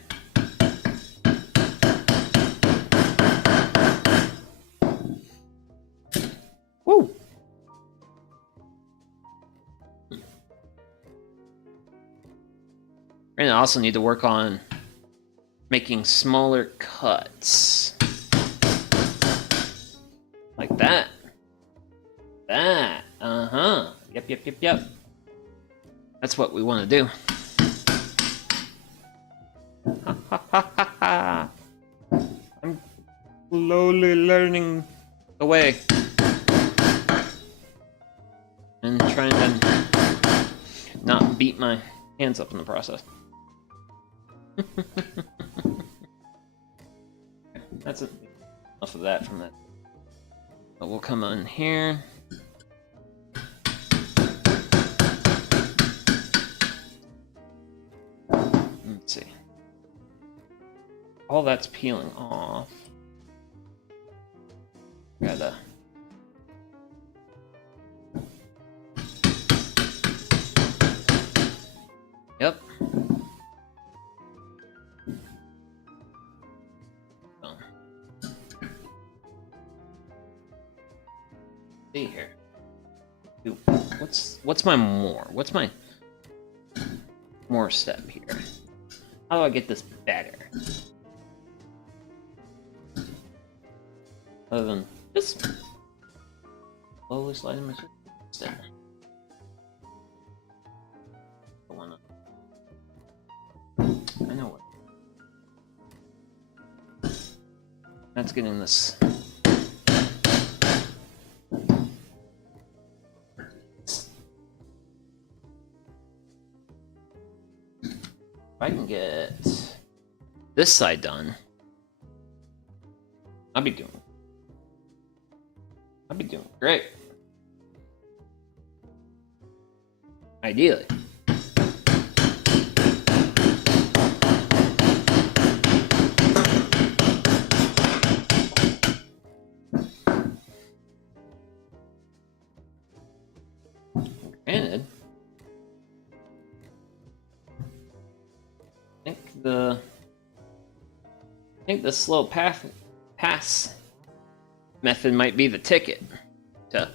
We're gonna also need to work on making smaller cuts. Like that. That. Uh-huh. Yep. That's what we want to do. I'm slowly learning the way. And trying to not beat my hands up in the process. That's enough of that from that. But we'll come on here. Let's see. All that's peeling off. Gotta. Yep. Oh. See here. Ooh, what's my more? What's my more step here? How do I get this better? Other than just slowly sliding my step. I know what. That's getting this. If I can get this side done, I'll be doing great. Ideally. Granted, I think the slow pass method might be the ticket to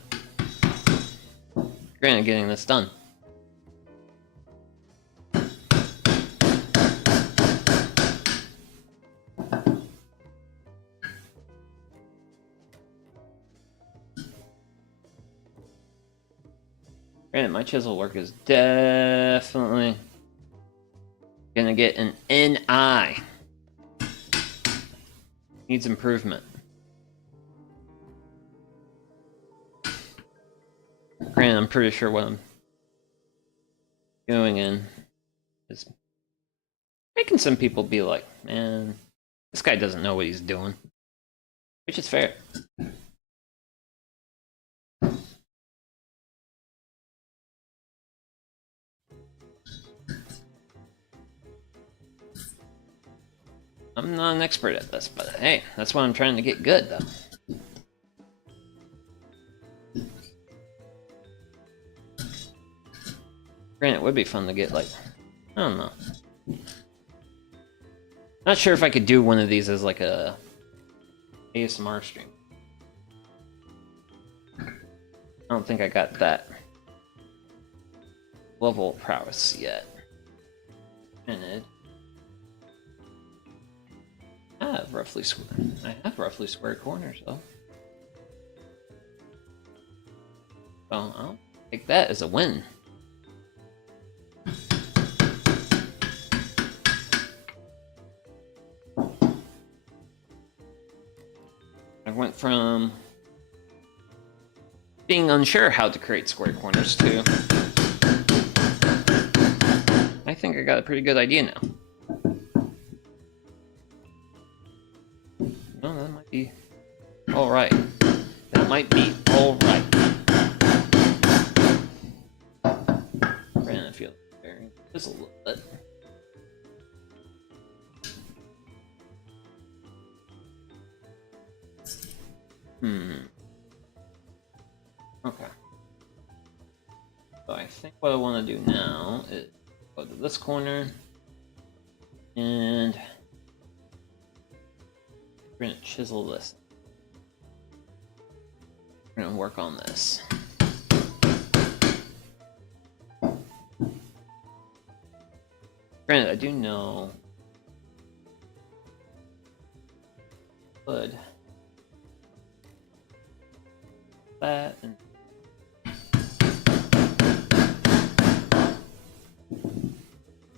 getting this done. Granted, my chisel work is definitely gonna get an NI. Needs improvement. Granted, I'm pretty sure what I'm doing in is making some people be like, man, this guy doesn't know what he's doing. Which is fair. I'm not an expert at this, but hey, that's why I'm trying to get good, though. Granted, it would be fun to get, like, I don't know. Not sure if I could do one of these as, like, a ASMR stream. I don't think I got that level of prowess yet. Granted, I have roughly square corners, though. So I'll take that as a win. I went from being unsure how to create square corners to I think I got a pretty good idea now. No, that might be alright. That might be alright. Granted, I feel very just a little bit. Okay. So I think what I want to do now is go to this corner and we're gonna chisel this. We're gonna work on this. Granted, I do know. But that and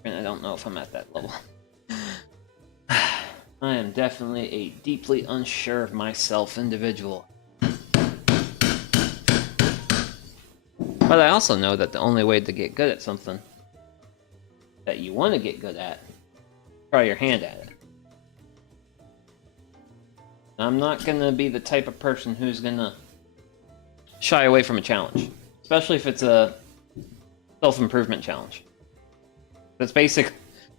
I don't know if I'm at that level. I am definitely a deeply unsure of myself individual. But I also know that the only way to get good at something that you want to get good at, try your hand at it. I'm not gonna be the type of person who's gonna shy away from a challenge, especially if it's a self-improvement challenge. That's basic.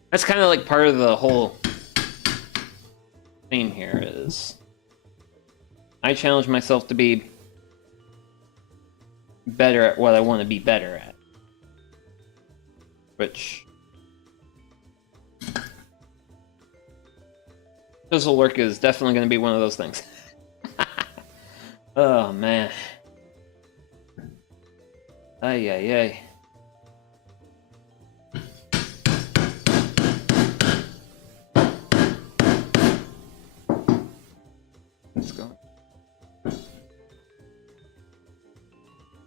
That's kind of like part of the whole theme here is I challenge myself to be better at what I want to be better at. Which chisel work is definitely going to be one of those things. Oh man. Ay ay ay. Let's go.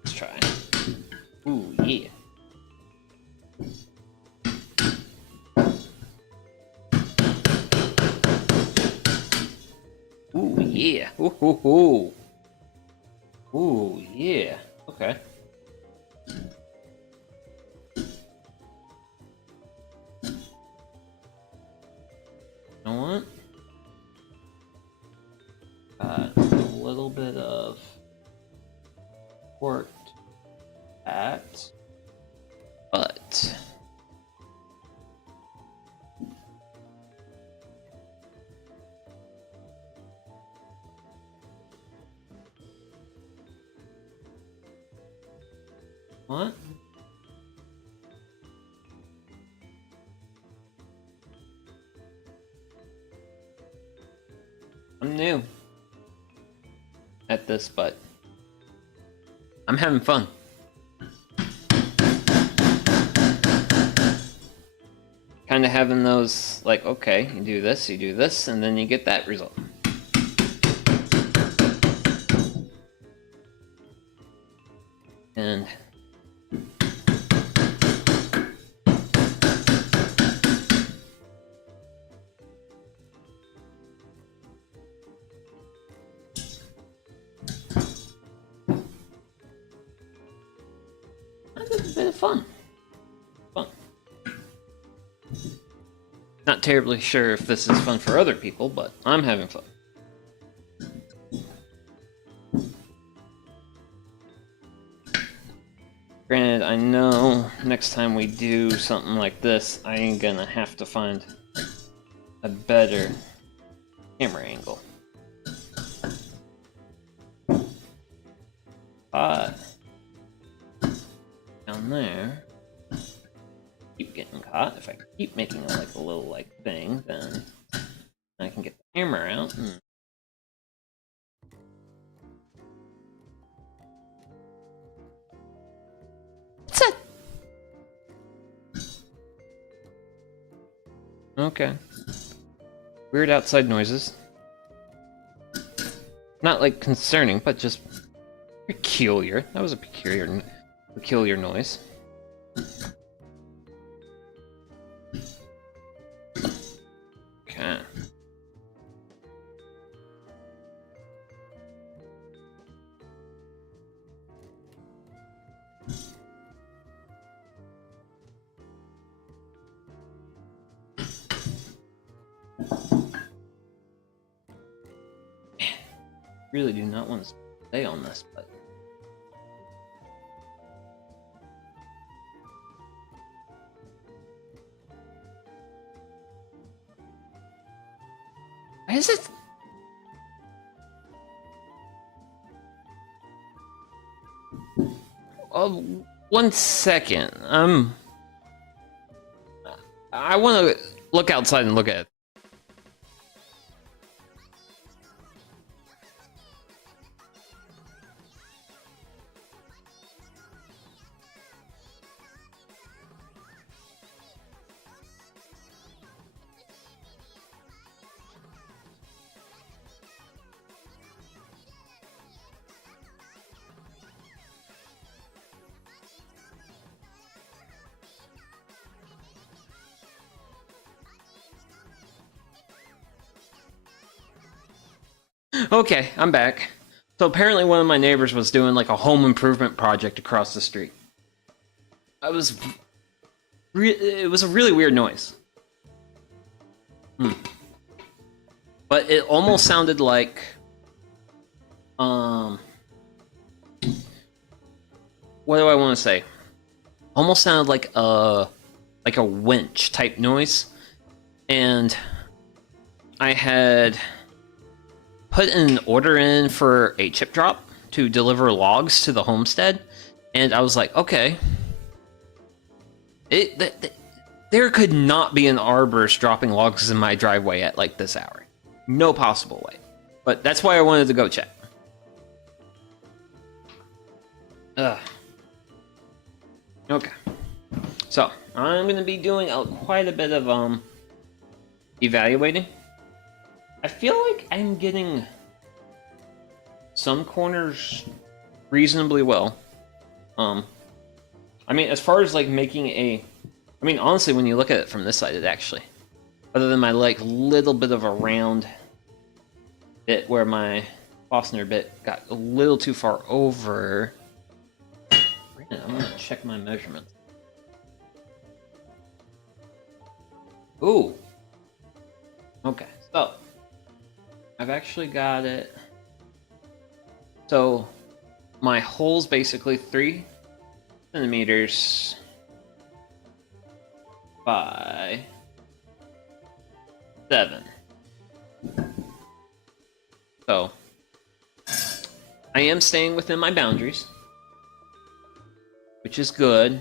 Let's try. Ooh, yeah. Ooh, yeah. Ooh, ooh, ooh. Ooh, yeah. Okay. You know what? A little bit of work at, but what? I'm new at this, but I'm having fun. Kind of having those, like, okay, you do this, and then you get that result. And that's a bit of fun. Not terribly sure if this is fun for other people, but I'm having fun. Granted, I know next time we do something like this, I ain't gonna have to find a better camera angle. But down there, keep getting caught. If I keep making it like a little like thing, then I can get the camera out and what's that? Okay. Weird outside noises. Not like concerning, but just peculiar. That was a peculiar noise. Okay. Really do not want to stay on this, but why is it? Oh, 1 second. I want to look outside and look at it. Okay, I'm back. So apparently one of my neighbors was doing like a home improvement project across the street. It was a really weird noise. But it almost sounded like what do I want to say? Almost sounded like a winch type noise. And I had put an order in for a chip drop to deliver logs to the homestead, and I was like, okay, there could not be an arborist dropping logs in my driveway at like this hour. No possible way. But that's why I wanted to go check. Okay. So, I'm going to be doing quite a bit of evaluating. I feel like I'm getting some corners reasonably well. I mean, as far as like making I mean, honestly, when you look at it from this side, it actually, other than my like little bit of a round bit where my Fostner bit got a little too far over. I'm gonna check my measurements. Ooh. Okay, so I've actually got it. So my hole's basically 3 centimeters by 7. So I am staying within my boundaries, which is good.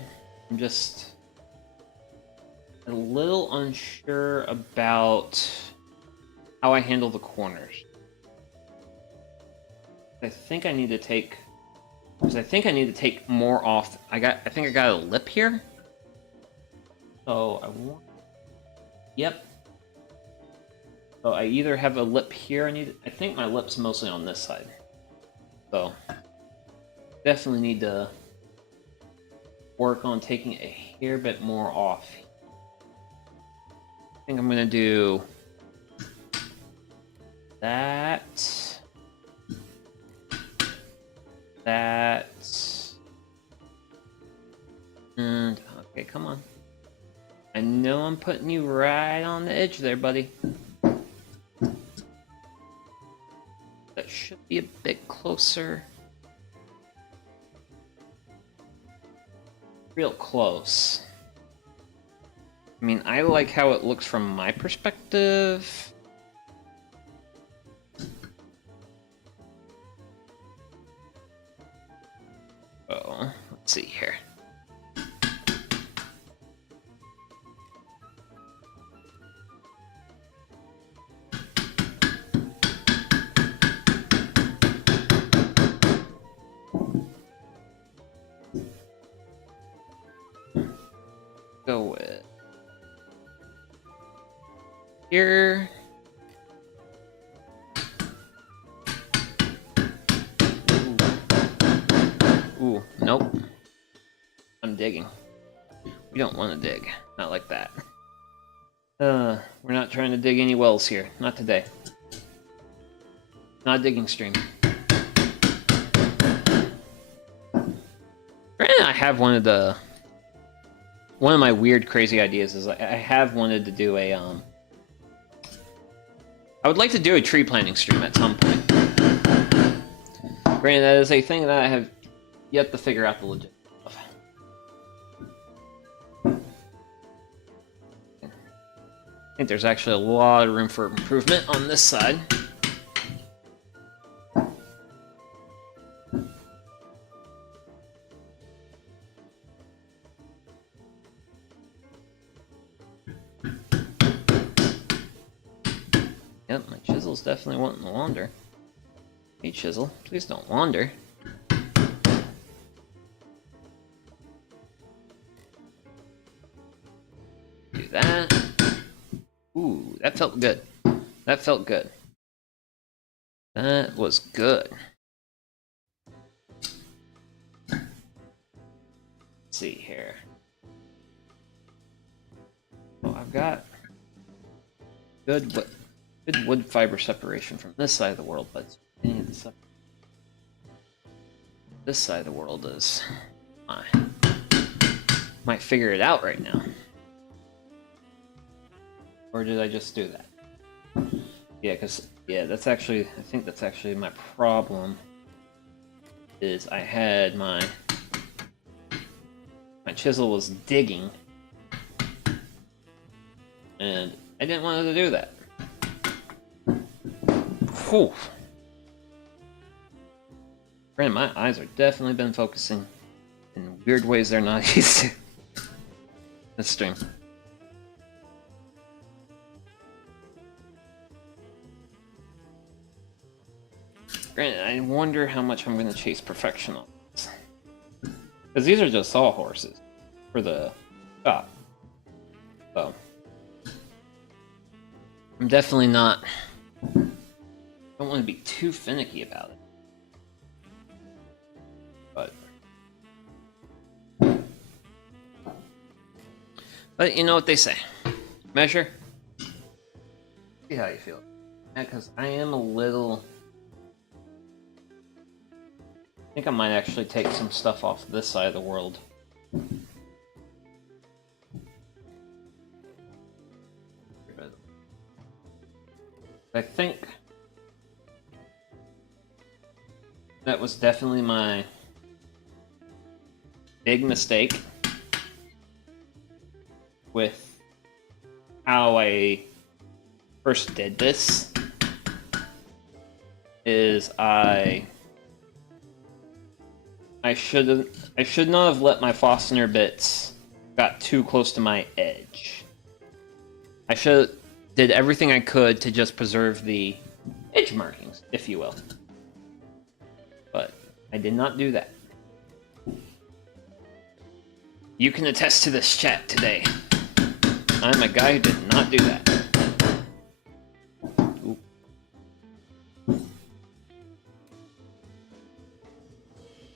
I'm just a little unsure about how I handle the corners. I think I need to take more off. I think I got a lip here. So I want. Yep. So I either have a lip here. I think my lip's mostly on this side. So definitely need to work on taking a hair bit more off. I think I'm gonna do that. And okay, come on. I know I'm putting you right on the edge there, buddy. That should be a bit closer. Real close. I mean, I like how it looks from my perspective. Oh, let's see here. Go with here. Ooh, nope. I'm digging. We don't want to dig. Not like that. We're not trying to dig any wells here. Not today. Not a digging stream. Granted, I have one of my weird, crazy ideas is I have wanted to do a I would like to do a tree planting stream at some point. Granted, that is a thing that I have yet to figure out the logistics of. I think there's actually a lot of room for improvement on this side. Yep, my chisel's definitely wanting to wander. Hey chisel, please don't wander. Do that. Ooh, that felt good. That felt good. That was good. Let's see here. Oh, I've got good Good wood fiber separation from this side of the world, but this side of the world is... I might figure it out right now. Or did I just do that? Yeah, because, yeah, that's actually, I think that's actually my problem. Is I had my chisel was digging. And I didn't want it to do that. Whew. Granted, my eyes are definitely been focusing in weird ways they're not used to. This stream. Granted, I wonder how much I'm going to chase perfection on this. Because these are just sawhorses for the shop. So, I'm definitely not... I don't want to be too finicky about it. But you know what they say. Measure. See how you feel. Yeah, because I am a little... I think I might actually take some stuff off this side of the world. I think that was definitely my big mistake with how I first did this. Is I should not have let my fastener bits got too close to my edge. I should did everything I could to just preserve the edge markings, if you will. But I did not do that. You can attest to this, chat, today. I'm a guy who did not do that. Oop.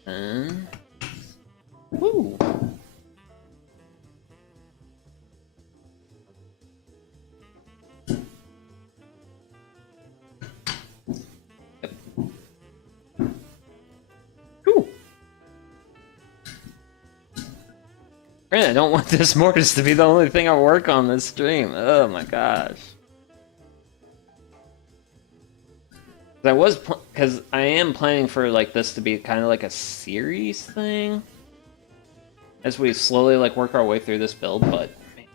And... woo! Yep. Whew. I don't want this mortise to be the only thing I work on this stream. Oh my gosh. Because I am planning for like this to be kind of like a series thing as we slowly like work our way through this build, but man,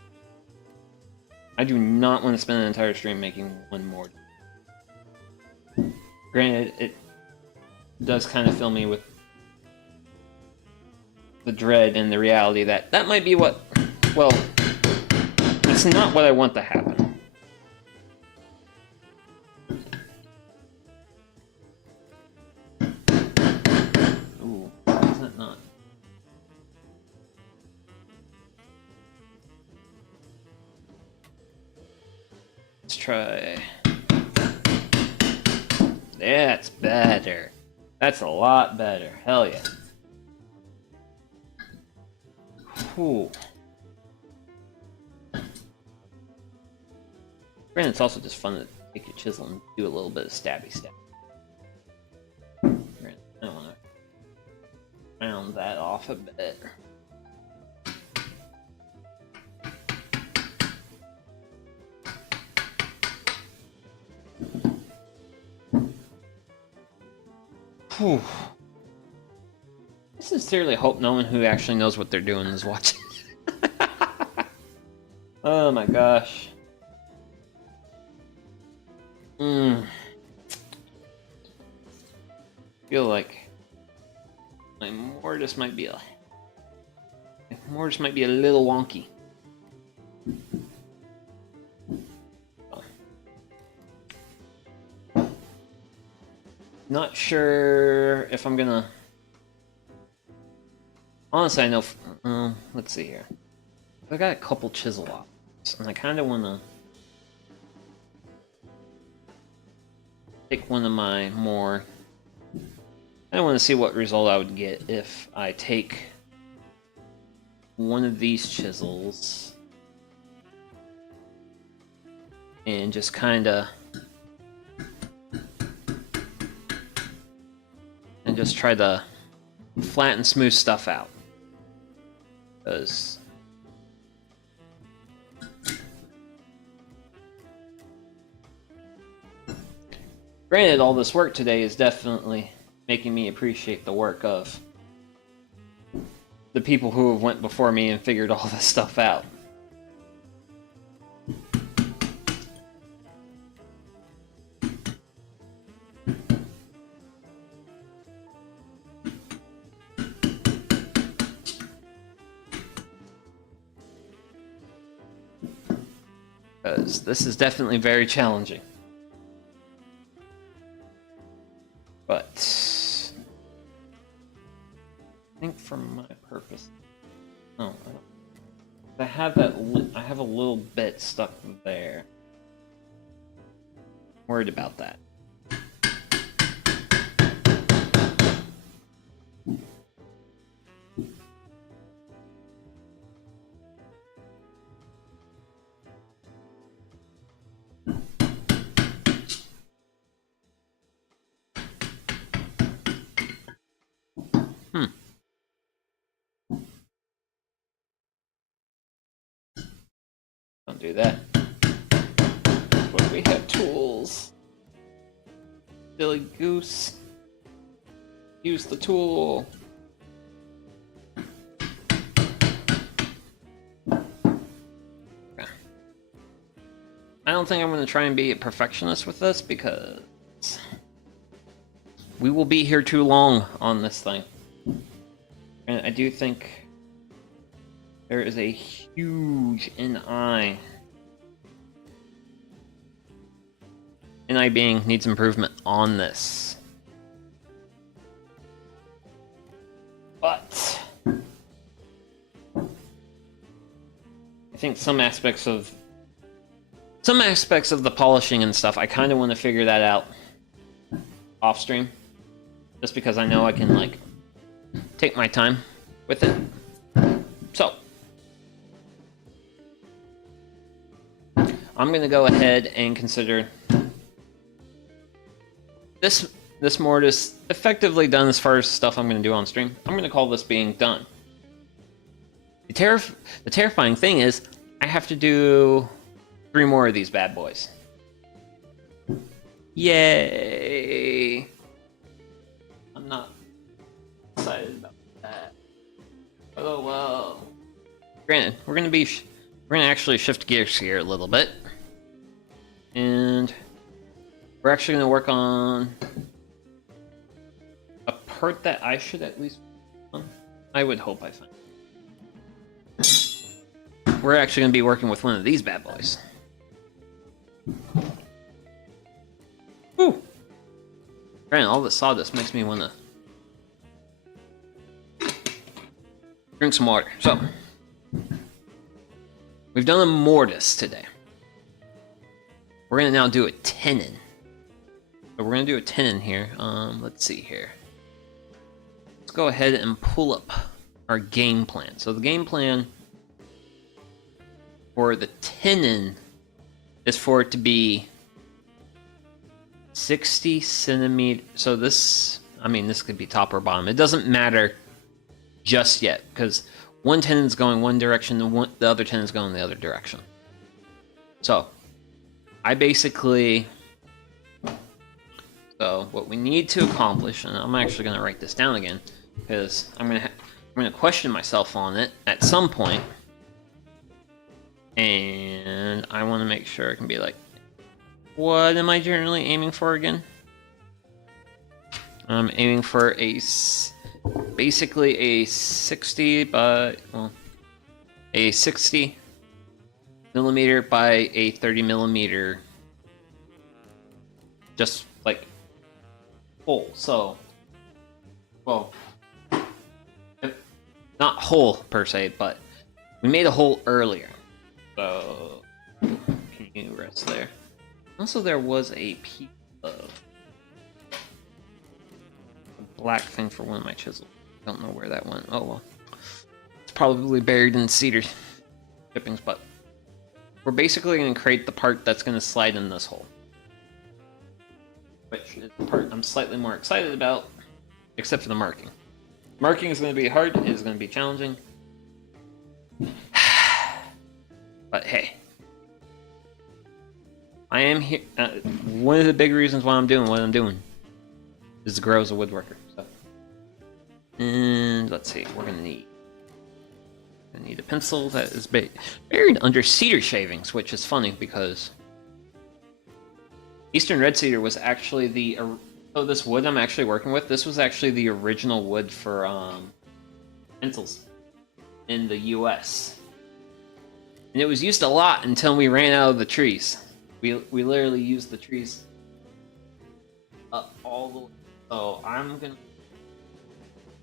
I do not want to spend an entire stream making one more. Granted, it does kind of fill me with the dread and the reality that that might be what, well, it's not what I want to happen. Ooh, is that not? Let's try. That's better. That's a lot better. Hell yeah. Ooh. Granted, it's also just fun to take your chisel and do a little bit of stabby stab. Granted, I want to round that off a bit. Whew. I sincerely hope no one who actually knows what they're doing is watching. Oh my gosh. Feel like my mortise might be a little wonky. Not sure if I'm gonna... Honestly, I know... let's see here. I got a couple chisel offs, and I kind of want to pick one of my more... I want to see what result I would get if I take one of these chisels and just kind of just try to flatten smooth stuff out. Because granted, all this work today is definitely making me appreciate the work of the people who have went before me and figured all this stuff out. Because this is definitely very challenging. But I think for my purpose, no, I have that. I have a little bit stuck there. Worried about that. Don't do that. But we have tools. Silly goose. Use the tool. I don't think I'm going to try and be a perfectionist with this because we will be here too long on this thing. And I do think there is a huge NI. NI being needs improvement on this. But I think some aspects of the polishing and stuff, I kind of want to figure that out off stream. Just because I know I can, like, take my time with it. So I'm going to go ahead and consider this mortise effectively done as far as stuff I'm going to do on stream. I'm going to call this being done. The terrifying thing is I have to do 3 more of these bad boys. Yay! I'm not excited about that. Oh well. Granted, we're gonna actually shift gears here a little bit, and we're actually gonna work on a part that I should at least. I would hope I find. We're actually gonna be working with one of these bad boys. Woo! Granted, all this sawdust makes me wanna drink some water. So, we've done a mortise today. We're gonna now do a tenon. So we're gonna do a tenon here. Let's see here. Let's go ahead and pull up our game plan. So the game plan for the tenon is for it to be 60 centimeters. So this could be top or bottom. It doesn't matter just yet, because one tenon's going one direction, the other tenon's going the other direction. So, what we need to accomplish, and I'm actually going to write this down again, because I'm going to question myself on it at some point, and I want to make sure I can be like, what am I generally aiming for again? I'm aiming for basically a 60 millimeter by a 30 millimeter, just like hole. So, well, not hole per se, but we made a hole earlier. So, can you rest there? Also, there was a piece of black thing for one of my chisels. Don't know where that went. Oh well. It's probably buried in cedar chippings, but we're basically going to create the part that's going to slide in this hole. Which is the part I'm slightly more excited about, except for the marking. Marking is going to be hard. It is going to be challenging. But hey, I am here. One of the big reasons why I'm doing what I'm doing is to grow as a woodworker. So, and let's see, we're going to need. I need a pencil that is buried under cedar shavings, which is funny because Eastern red cedar was actually the. So this wood I'm actually working with, this was actually the original wood for pencils in the U.S. And it was used a lot until we ran out of the trees. We literally used the trees up all the way. So I'm gonna.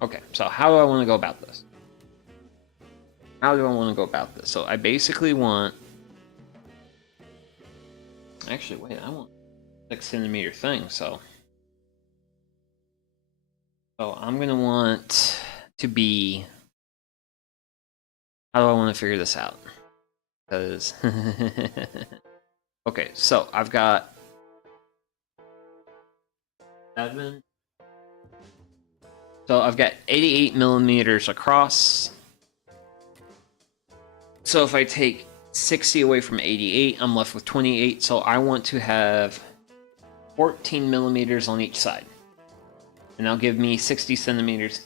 Okay, so how do I want to go about this? How do I want to go about this? So I basically want. Actually, wait, I want 6 centimeter thing, so. So I'm gonna want to be. How do I want to figure this out? Because okay, so I've got 7. So I've got 88 millimeters across. So if I take 60 away from 88, I'm left with 28. So I want to have 14 millimeters on each side. And that'll give me 60 centimeters.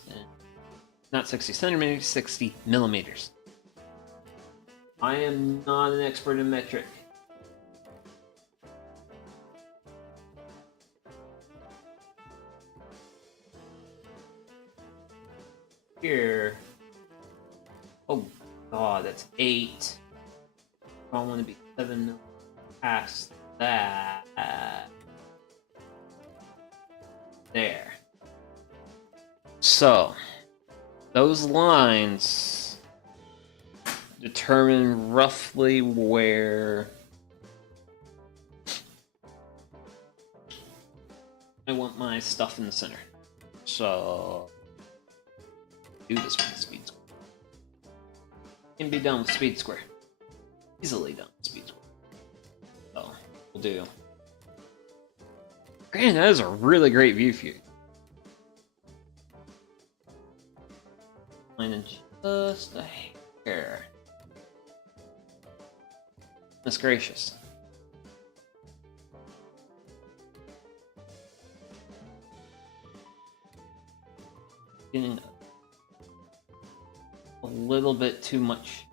Not 60 centimeters, 60 millimeters. I am not an expert in metric. Here. Oh god, that's 8. I want to be 7 past that. There. So, those lines determine roughly where I want my stuff in the center. So, do this with the speed square. Can be done with speed square. Easily done with speed square. So, we'll do. Man, that is a really great view for you. And just a hair. Goodness gracious. Getting a little bit too much.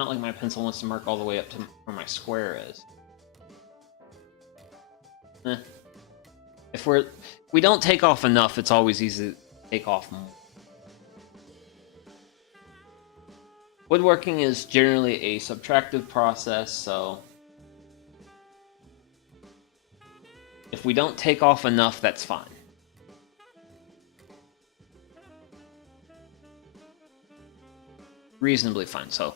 Not like my pencil wants to mark all the way up to where my square is. If we don't take off enough, it's always easy to take off more. Woodworking is generally a subtractive process, so if we don't take off enough, that's fine. Reasonably fine, so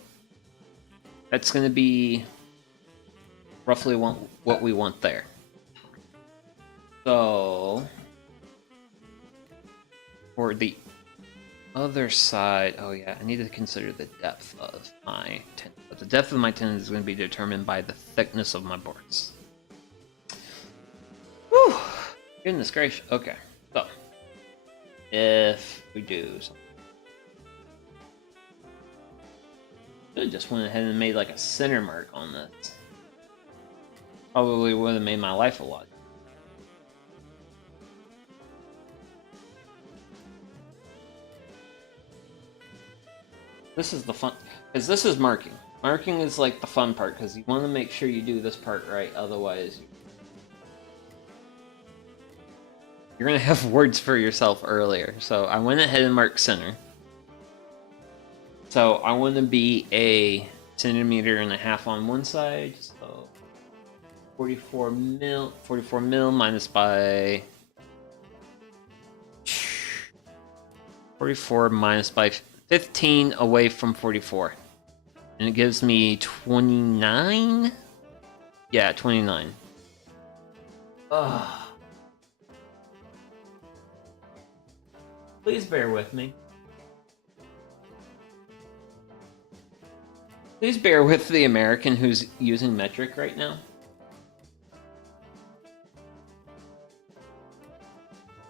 that's going to be roughly what we want there. So, for the other side, oh yeah, I need to consider the depth of my tendon. But the depth of my tendon is going to be determined by the thickness of my boards. Whew! Goodness gracious. Okay, so if we do something, I just went ahead and made like a center mark on this. Probably would have made my life a lot. This is the fun, because this is marking. Marking is like the fun part, because you want to make sure you do this part right, otherwise you're going to have words for yourself earlier. So I went ahead and marked center. So I want to be a 1.5 centimeters on one side, so 44 mil minus by 44 minus by 15 away from 44. And it gives me 29? Yeah, 29. Ugh. Please bear with me. Please bear with the American who's using metric right now.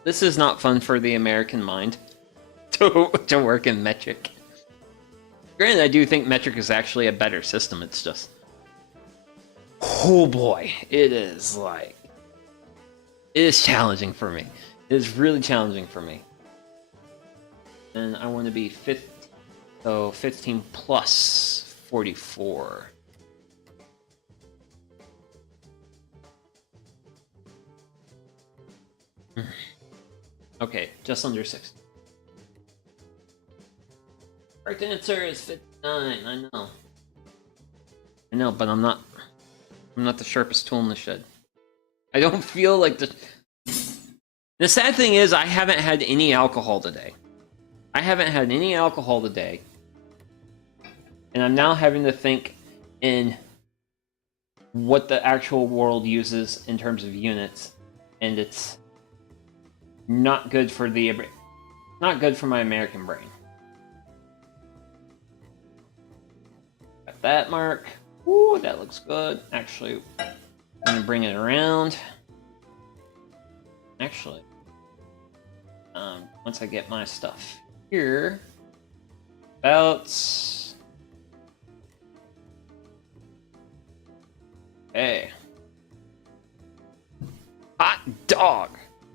This is not fun for the American mind to work in metric. Granted, I do think metric is actually a better system. It's just, oh boy, it is challenging for me. It is really challenging for me. And I want to be 15, so 15 plus 44. Okay, just under 60. Correct answer is 59. I know, but I'm not the sharpest tool in the shed. I don't feel like the sad thing is I haven't had any alcohol today. And I'm now having to think in what the actual world uses in terms of units, and it's not good for my American brain. Got that mark. Ooh, that looks good. Actually, I'm gonna bring it around. Actually, once I get my stuff here, belts. Hey, hot dog.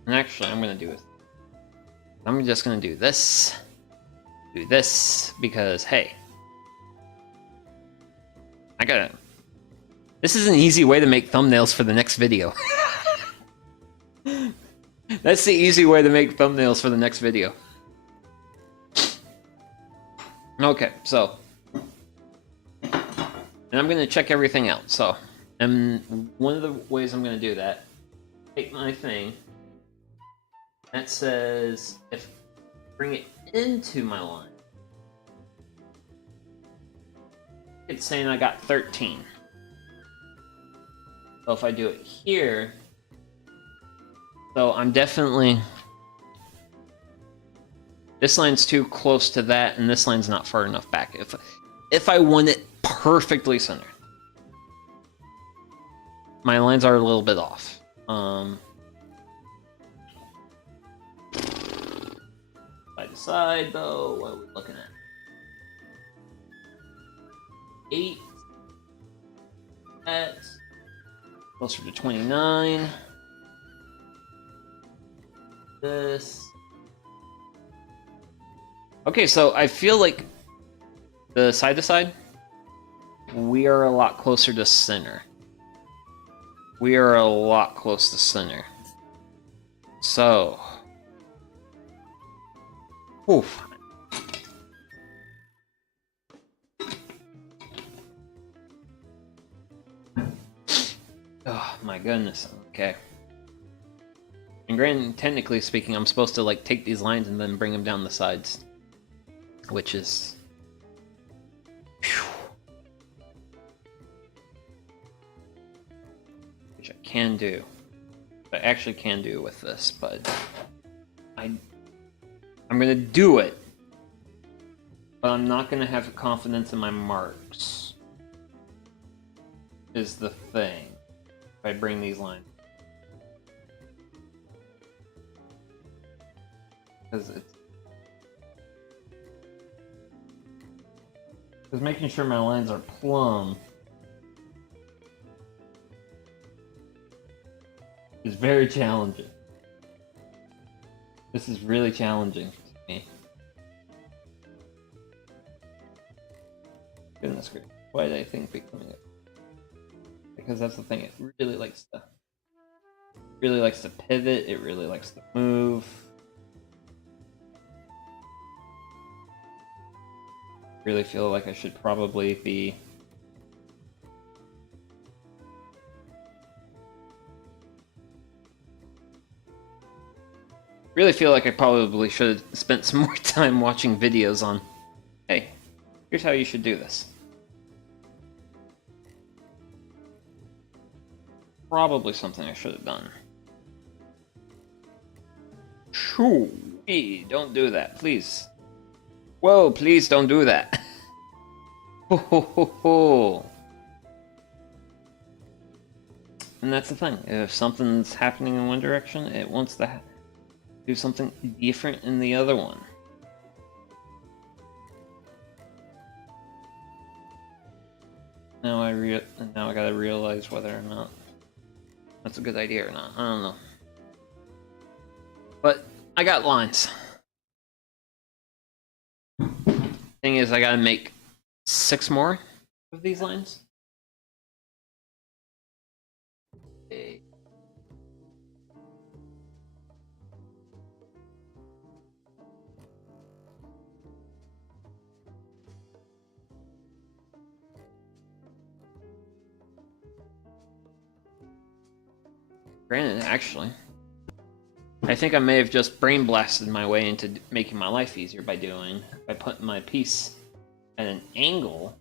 And actually, I'm gonna do it. I'm just gonna do this, because hey, this is an easy way to make thumbnails for the next video. That's the easy way to make thumbnails for the next video. Okay, so, and I'm gonna check everything out. So, and one of the ways I'm gonna do that, take my thing that says if bring it into my line. It's saying I got 13. So if I do it here, so I'm definitely, this line's too close to that, and this line's not far enough back. If I want it perfectly centered, my lines are a little bit off. Side to side, though, what are we looking at? 8. That's closer to 29. This. Okay, so I feel like the side to side, we are a lot closer to center. So, oof. Oh my goodness. Okay. And granted, technically speaking, I'm supposed to like take these lines and then bring them down the sides, which is, which I can do. I actually can do with this, but I'm gonna do it, but I'm not gonna have confidence in my marks. Is the thing. If I bring these lines, because making sure my lines are plumb is very challenging. This is really challenging to me. Goodness gracious, why did I think becoming it? Because that's the thing, it really likes to pivot, it really likes to move. Really feel like I should probably be really feel like I probably should have spent some more time watching videos on, hey, here's how you should do this. Probably something I should have done. Shoo, don't do that, please. Whoa, please don't do that. Ho ho ho ho. And that's the thing. If something's happening in one direction, it wants to do something different in the other one. Now I gotta realize whether or not that's a good idea or not. I don't know. But I got lines. Thing is, I gotta make 6 more of these lines. Okay. Granted, actually, I think I may have just brain blasted my way into making my life easier by putting my piece at an angle,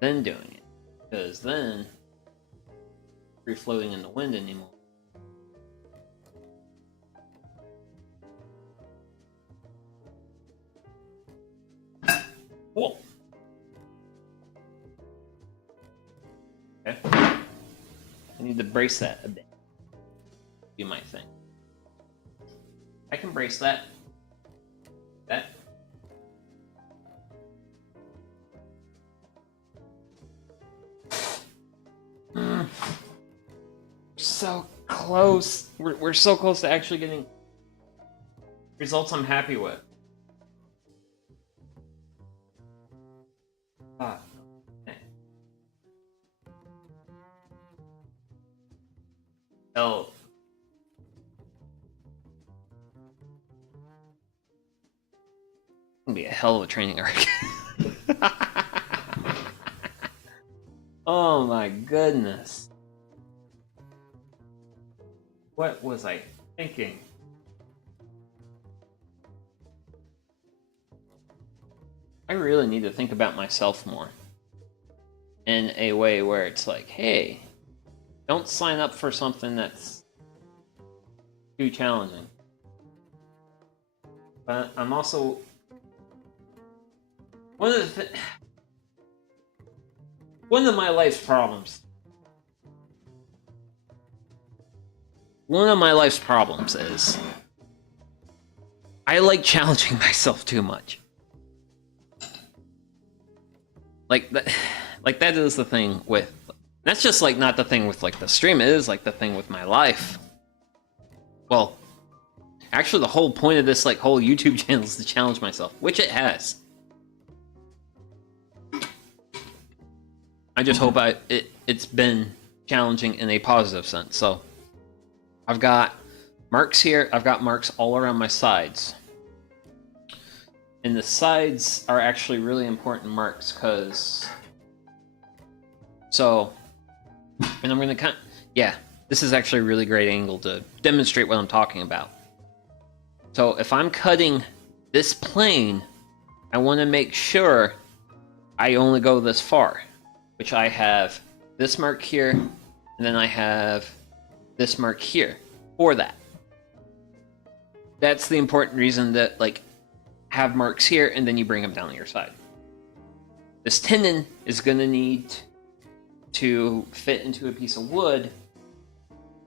then doing it, because then free floating in the wind anymore. Whoa. Okay. I need to brace that a bit. Be my thing. I can brace that. That. So close. We're so close to actually getting results I'm happy with. Ah. Okay. Oh. It's gonna be a hell of a training arc. Oh my goodness. What was I thinking? I really need to think about myself more. In a way where it's like, hey, don't sign up for something that's too challenging. But I'm also one of my life's problems. One of my life's problems is I like challenging myself too much. Like that is the thing with. That's just like not the thing with like the stream. It is like the thing with my life. Well, actually, the whole point of this like whole YouTube channel is to challenge myself, which it has. I just hope it's been challenging in a positive sense. So I've got marks here. I've got marks all around my sides. And the sides are actually really important marks because... So... And I'm going to yeah, this is actually a really great angle to demonstrate what I'm talking about. So if I'm cutting this plane, I want to make sure I only go this far. Which I have this mark here, and then I have this mark here for that. That's the important reason that, like, have marks here, and then you bring them down to your side. This tenon is going to need to fit into a piece of wood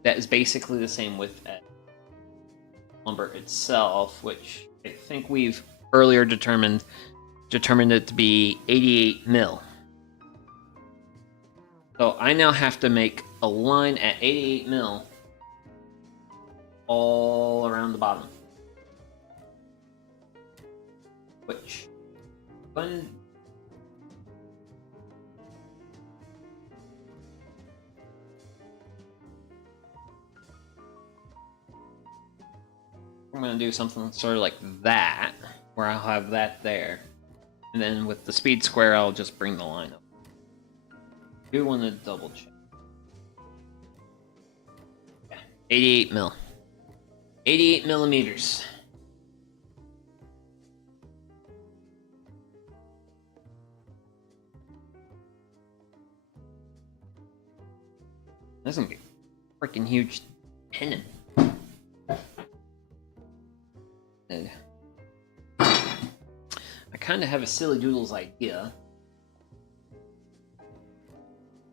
that is basically the same width as lumber itself, which I think we've earlier determined it to be 88 mil. So I now have to make a line at 88 mil all around the bottom. Which, when I'm going to do something sort of like that, where I'll have that there. And then with the speed square, I'll just bring the line up. I do want to double check. Yeah, 88 mil. 88 millimeters. That's gonna be a freaking huge tenon. And I kind of have a silly doodles idea.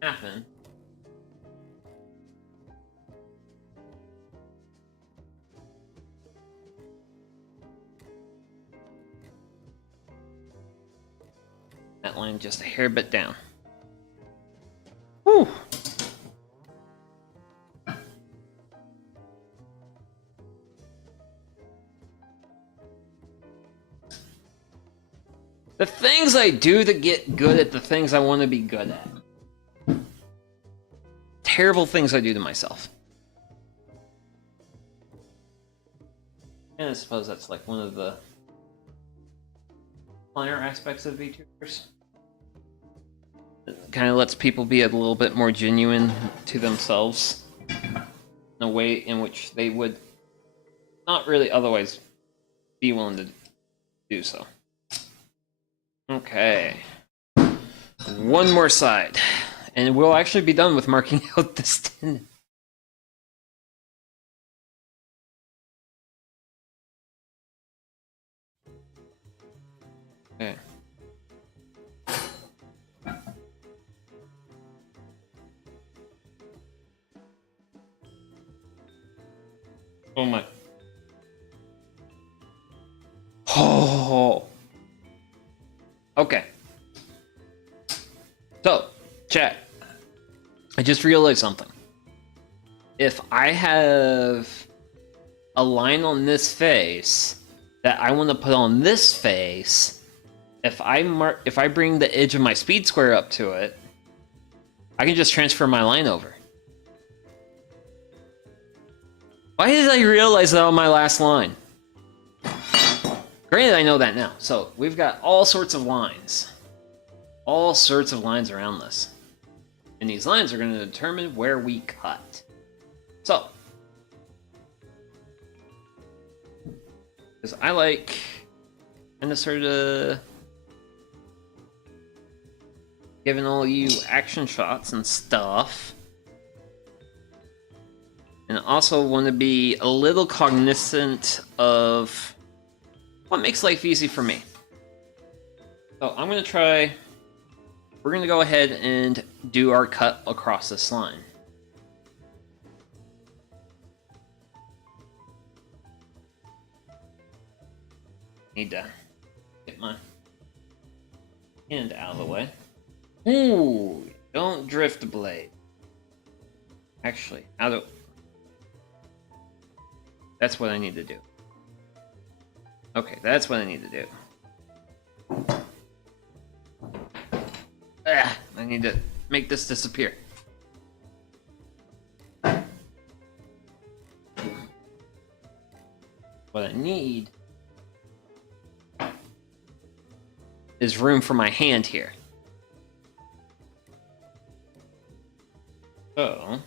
Happen. That line just a hair bit down. Whew. The things I do to get good at the things I want to be good at. Terrible things I do to myself. And I suppose that's like one of the minor aspects of VTubers. It kind of lets people be a little bit more genuine to themselves in a way in which they would not really otherwise be willing to do so. Okay. One more side. And we'll actually be done with marking out this tendon. Okay. Oh my. Oh. Okay. So, chat. I just realized something. If I have a line on this face that I want to put on this face, if I bring the edge of my speed square up to it, I can just transfer my line over. Why did I realize that on my last line? Granted, I know that now. So we've got all sorts of lines. All sorts of lines around this. And these lines are going to determine where we cut. So, because I like kind of sort of giving all you action shots and stuff. And I also want to be a little cognizant of what makes life easy for me. So I'm going to try, we're going to go ahead and do our cut across this line. Need to get my hand out of the way. Ooh, don't drift the blade. Actually, that's what I need to do. Okay, that's what I need to do. I need to make this disappear. What I need is room for my hand here. So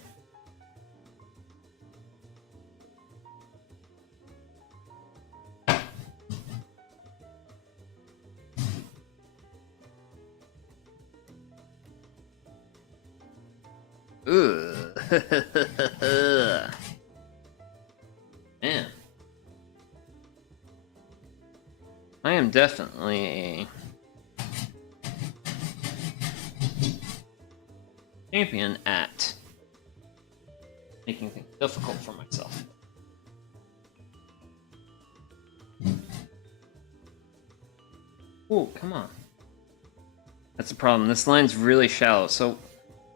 man, I am definitely a champion at making things difficult for myself. Oh, come on. That's the problem. This line's really shallow, so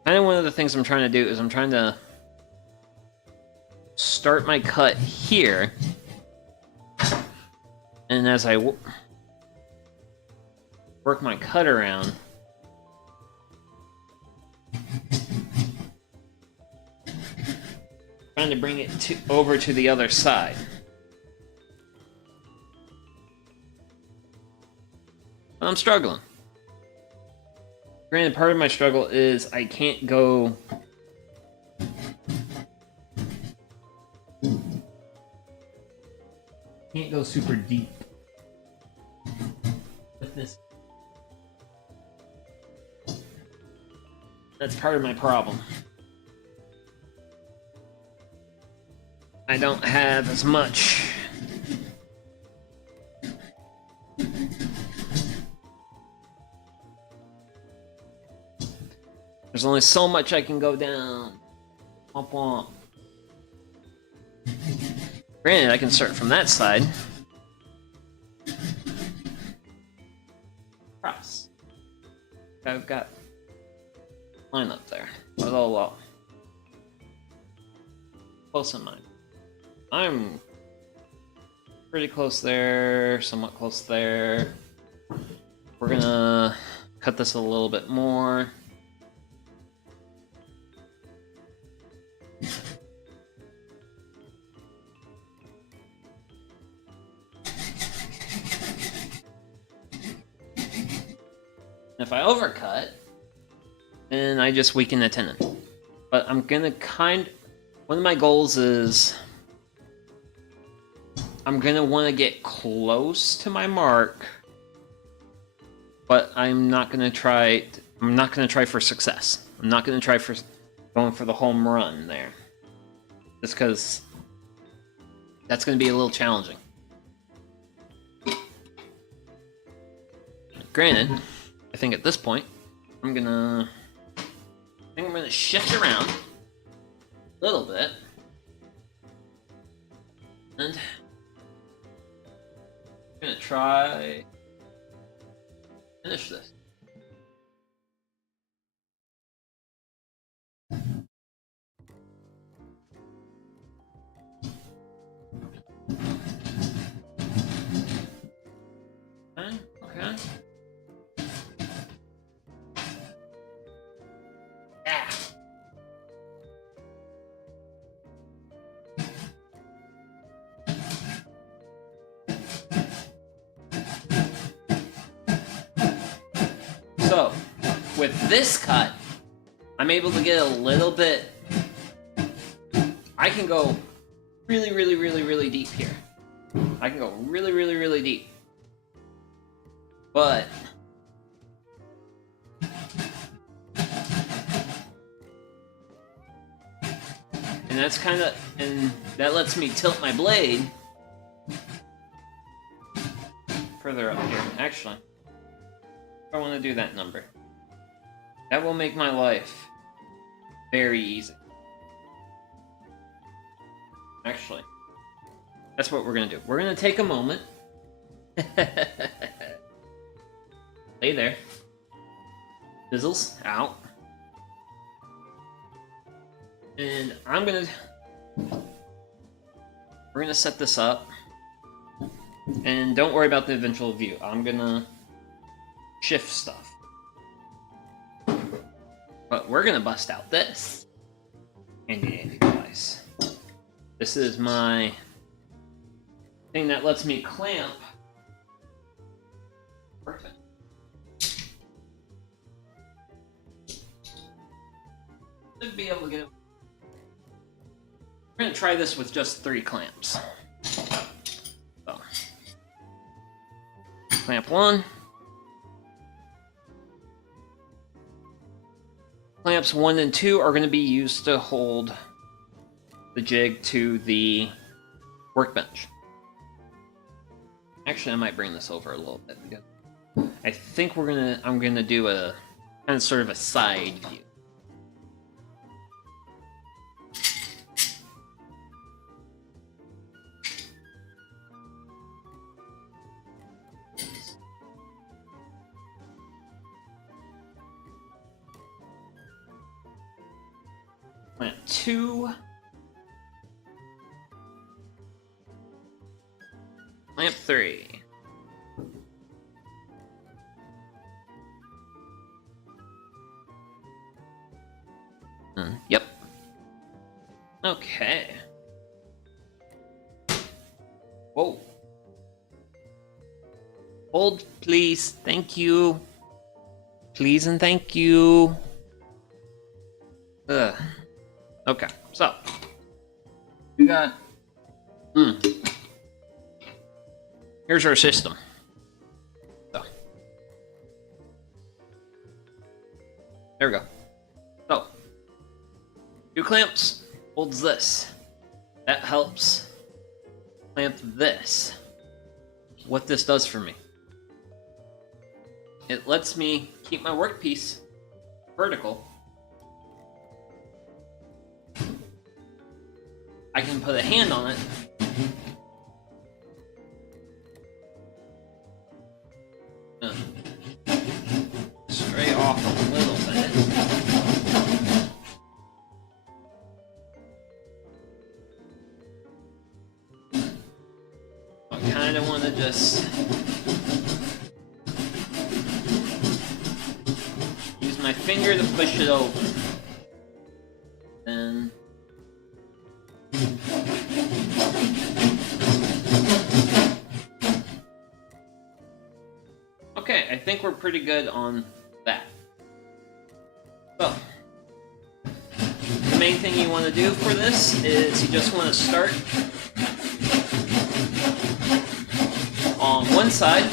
kind of one of the things I'm trying to do is I'm trying to start my cut here, and as I work my cut around, trying to bring it over to the other side. But I'm struggling. Granted, part of my struggle is I can't go super deep with this. That's part of my problem. I don't have as much there's only so much I can go down. Womp womp. Granted, I can start from that side. Cross. I've got line up there. Although, close in mind. I'm pretty close there, somewhat close there. We're gonna cut this a little bit more. If I overcut, then I just weaken the tendon. But I'm gonna one of my goals is I'm gonna want to get close to my mark, but I'm not gonna try for success. I'm not gonna try for going for the home run there, just because that's gonna be a little challenging. Granted, I think at this point I'm gonna shift around a little bit and I'm gonna try finish this. Okay. Yeah. So, with this cut, I'm able to get a little bit. I can go really, really, really, really deep here. I can go really, really, really deep. But and that lets me tilt my blade further up here. Actually, I want to do that number. That will make my life very easy. Actually, that's what we're gonna do. We're gonna take a moment. Lay there. Fizzles out. And we're gonna set this up. And don't worry about the eventual view. I'm gonna shift stuff. But we're gonna bust out this handy dandy device. This is my thing that lets me clamp. Perfect. Should be able to get it. We're gonna try this with just 3 clamps. So, clamp 1. Clamps 1 and 2 are going to be used to hold the jig to the workbench. Actually, I might bring this over a little bit because I think I'm gonna do a kind of sort of a side view. Clamp 2. Clamp 3. Yep. Okay. Whoa. Hold, please. Thank you. Please and thank you. Ugh. Okay, so we got. Here's our system. So there we go. So 2 clamps holds this. That helps clamp this. What this does for me, it lets me keep my workpiece vertical. I can put a hand on it. Stray off this. Use my finger to push it over. Then... Okay, I think we're pretty good on that. So, the main thing you want to do for this is you just want to start on one side.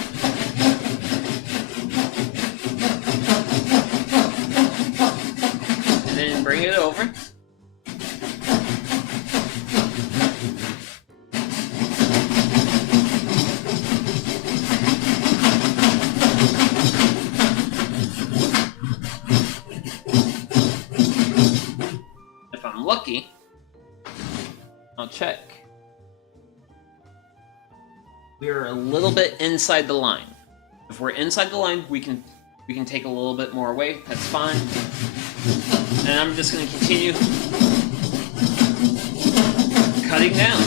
And then bring it over. If I'm lucky, I'll check. We're a little bit inside the line. If we're inside the line, we can take a little bit more away. That's fine. And I'm just going to continue cutting down.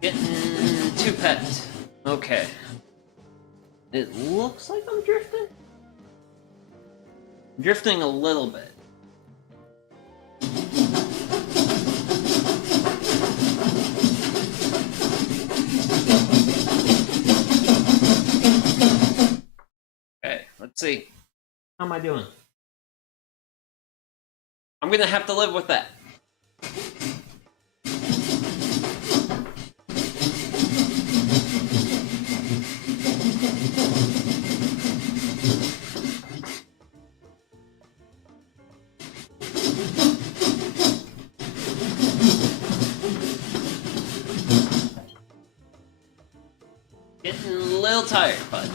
Getting too pet. Okay. It looks like I'm drifting. Drifting a little bit. Okay, let's see. How am I doing? I'm gonna have to live with that. Getting a little tired, bud.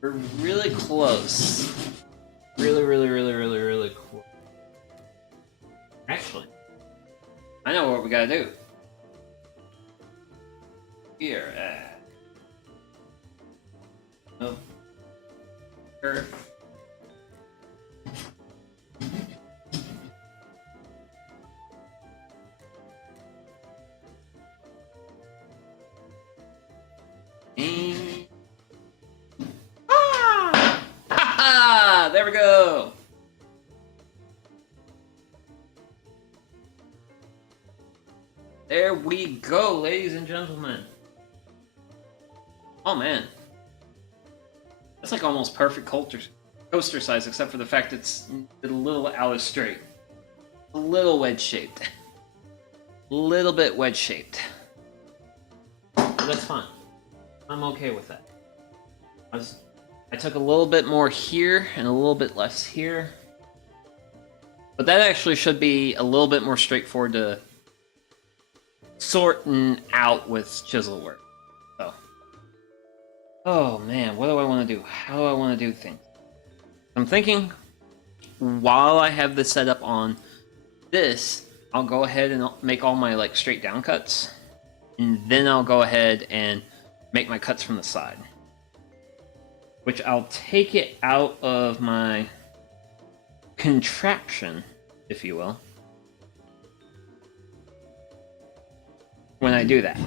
We're really close. Really close. Actually, I know what we gotta do. Here, oh. Curve. And... Ah! Ha-ha! There we go! There we go, ladies and gentlemen. Oh man. That's like almost perfect coaster size, except for the fact it's a little out of straight. A little wedge-shaped. A little bit wedge-shaped. But that's fine. I'm okay with that. I took a little bit more here and a little bit less here. But that actually should be a little bit more straightforward to sorting out with chisel work. So. Oh man, what do I want to do? How do I want to do things? I'm thinking, while I have this set up on this, I'll go ahead and make all my like straight down cuts, and then I'll go ahead and make my cuts from the side, which I'll take it out of my contraption, if you will, when I do that.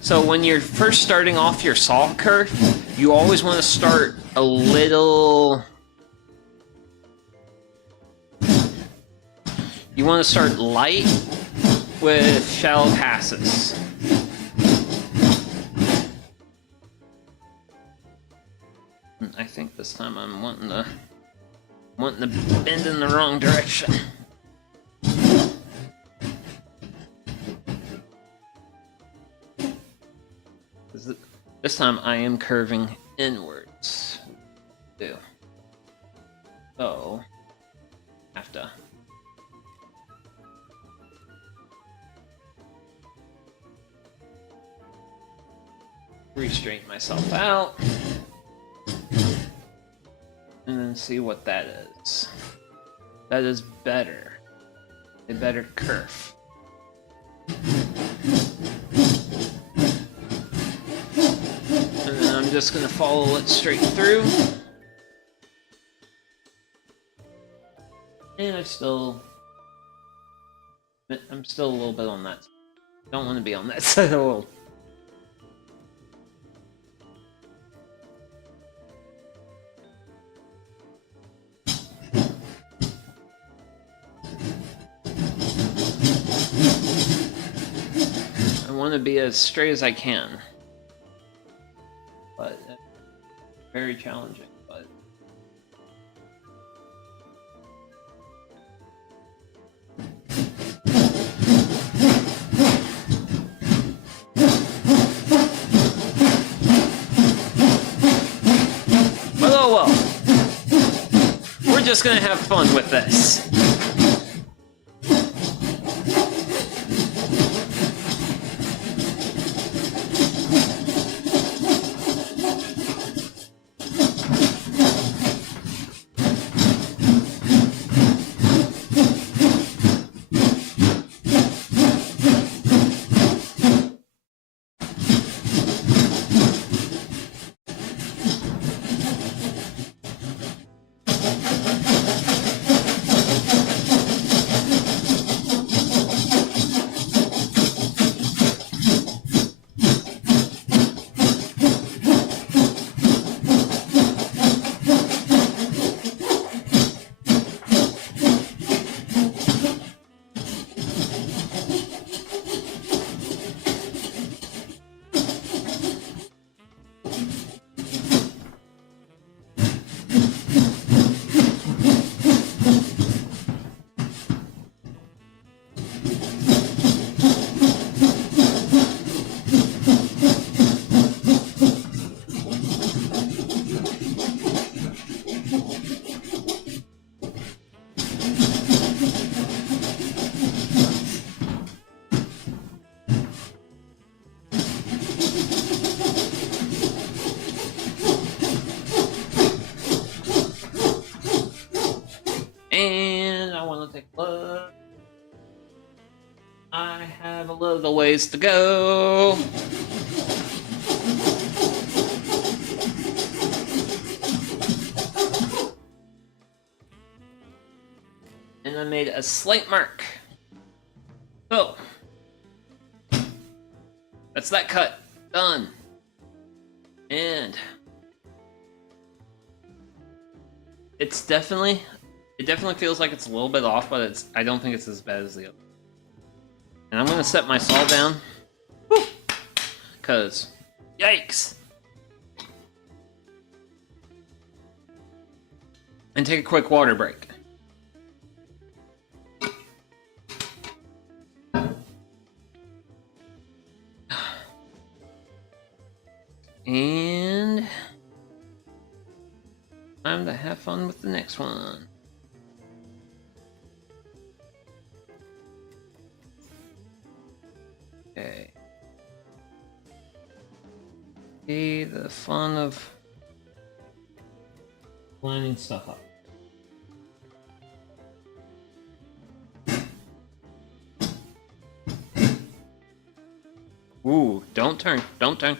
So when you're first starting off your saw curve, you always want to start a little... You want to start light with shallow passes. I think this time I'm wanting to bend in the wrong direction. This time I am curving inwards. Do. So, have to restraighten myself out and then see what that is. That is better. A better curve. And then I'm just gonna follow it straight through. And I'm still a little bit on that. Don't want to be on that side of the world. I want to be as straight as I can, but it's very challenging. But oh well, we're just gonna have fun with this. And I want to take a look. I have a little ways to go. And I made a slight mark. So, that's that cut. Done. And it definitely feels like it's a little bit off, but I don't think it's as bad as the other. And I'm gonna set my saw down, cause yikes! And take a quick water break. And time to have fun with the next one. Okay. See the fun of lining stuff up. Ooh, don't turn, don't turn.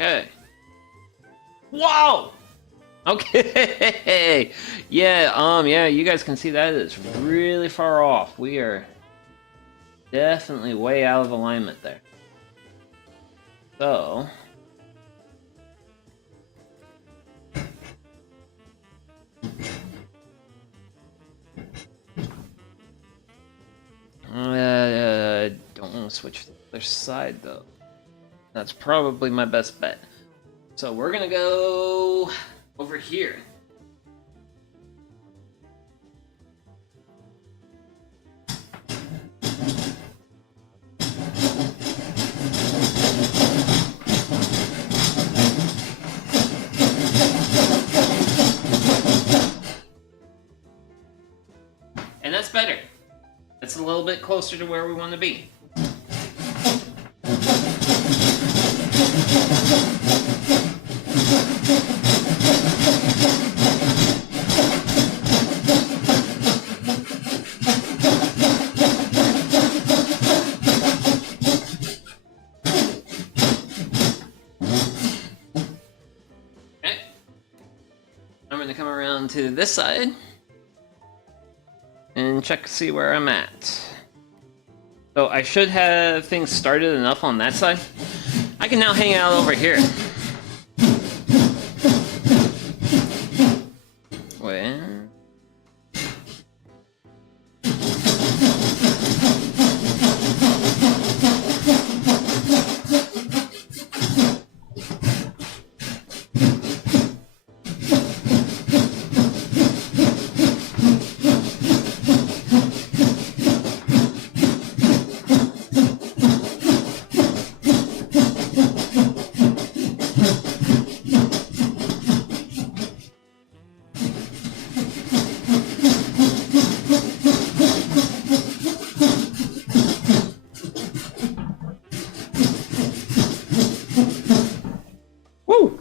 Okay. Whoa! Okay. Yeah, you guys can see that it's really far off. We are definitely way out of alignment there. So, don't want to switch to the other side though. That's probably my best bet. So we're gonna go over here. And that's better. That's a little bit closer to where we want to be. Okay. I'm going to come around to this side and check to see where I'm at. So I should have things started enough on that side. I can now hang out over here. Well... Woo!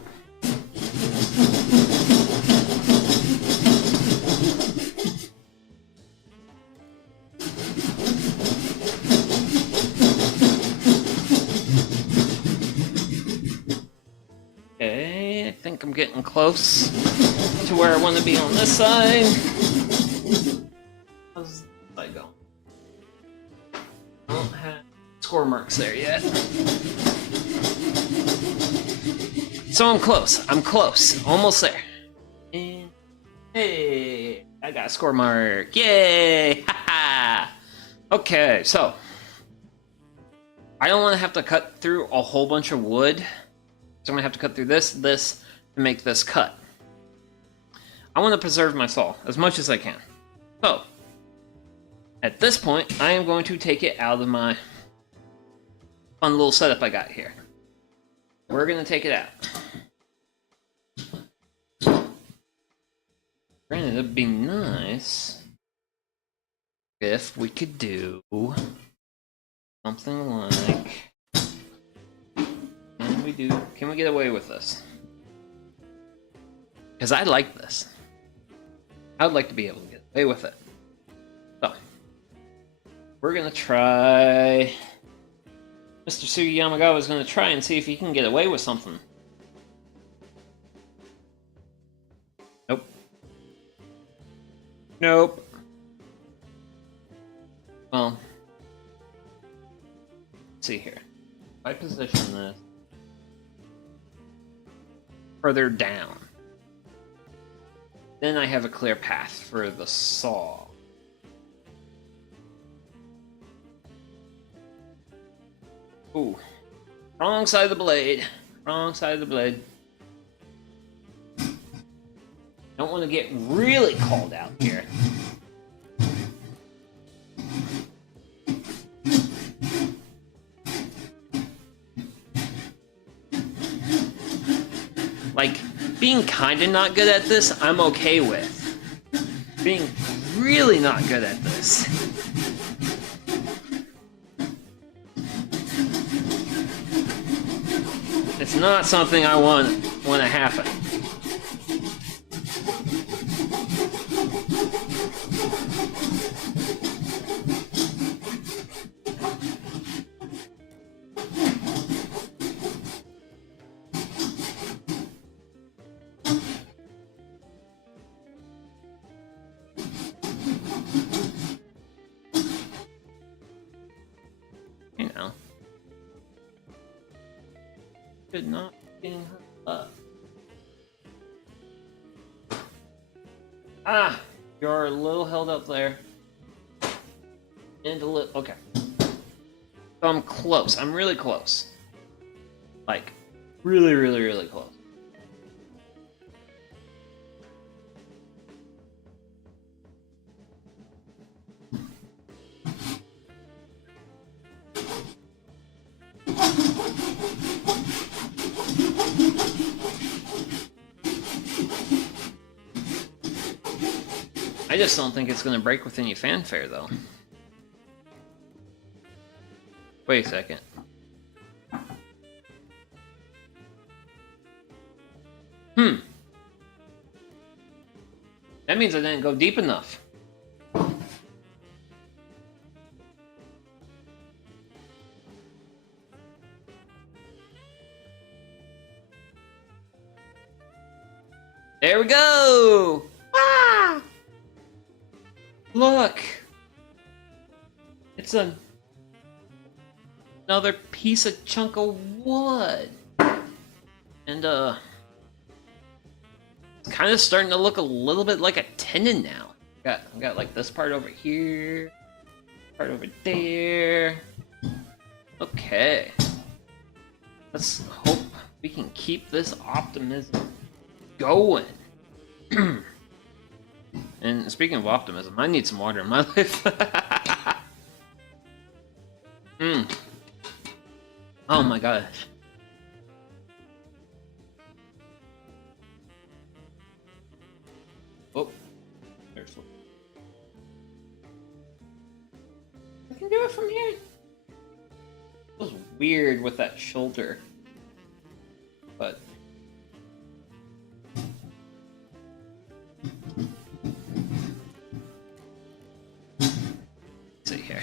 Okay, I think I'm getting close to where I want to be on this side. How's I going? I don't have score marks there yet. So I'm close. I'm close. Almost there. And hey, I got a score mark. Yay! Haha! Okay, so I don't want to have to cut through a whole bunch of wood. So I'm gonna have to cut through this to make this cut. I want to preserve my saw as much as I can. So at this point, I am going to take it out of my fun little setup I got here. We're gonna take it out. Granted, it'd be nice if we could do something like... Can we get away with this? Because I like this. I would like to be able to get away with it. So, we're gonna try... Mr. Sugi Yamagawa is gonna try and see if he can get away with something. Nope. Nope. Well, let's see here. If I position this further down, then I have a clear path for the saw. Ooh. Wrong side of the blade. Wrong side of the blade. Don't want to get really called out here. Like, being kinda not good at this, I'm okay with. Being really not good at this. It's not something I want to happen. Should not be getting hurt up. Ah! You're a little held up there. And a little... Okay. So I'm close. I'm really close. Like, really, really, really close. I just don't think it's going to break with any fanfare, though. Wait a second. That means I didn't go deep enough. There we go! Ah! Look! It's another piece of chunk of wood. And, it's kind of starting to look a little bit like a tenon now. I've got like this part over here, part over there. Okay. Let's hope we can keep this optimism going. And speaking of optimism, I need some water in my life. Oh my gosh. Oh, there's one. I can do it from here. It was weird with that shoulder, but let's see here.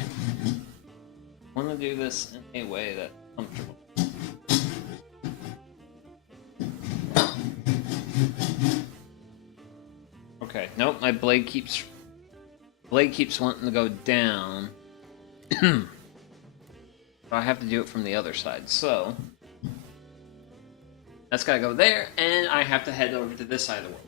I want to do this in a way that's comfortable. Okay, nope, my blade keeps wanting to go down. So I have to do it from the other side. So that's gotta go there, and I have to head over to this side of the world.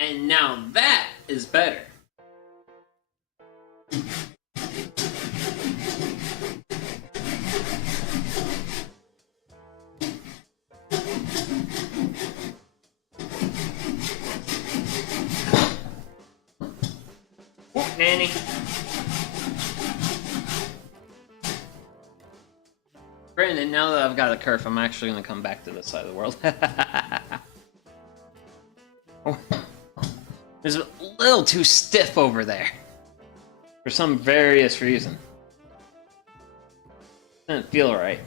And now that is better. Whoop, nanny. Granted, now that I've got a kerf, I'm actually going to come back to this side of the world. Oh. It's a little too stiff over there. For some various reason. Didn't feel right.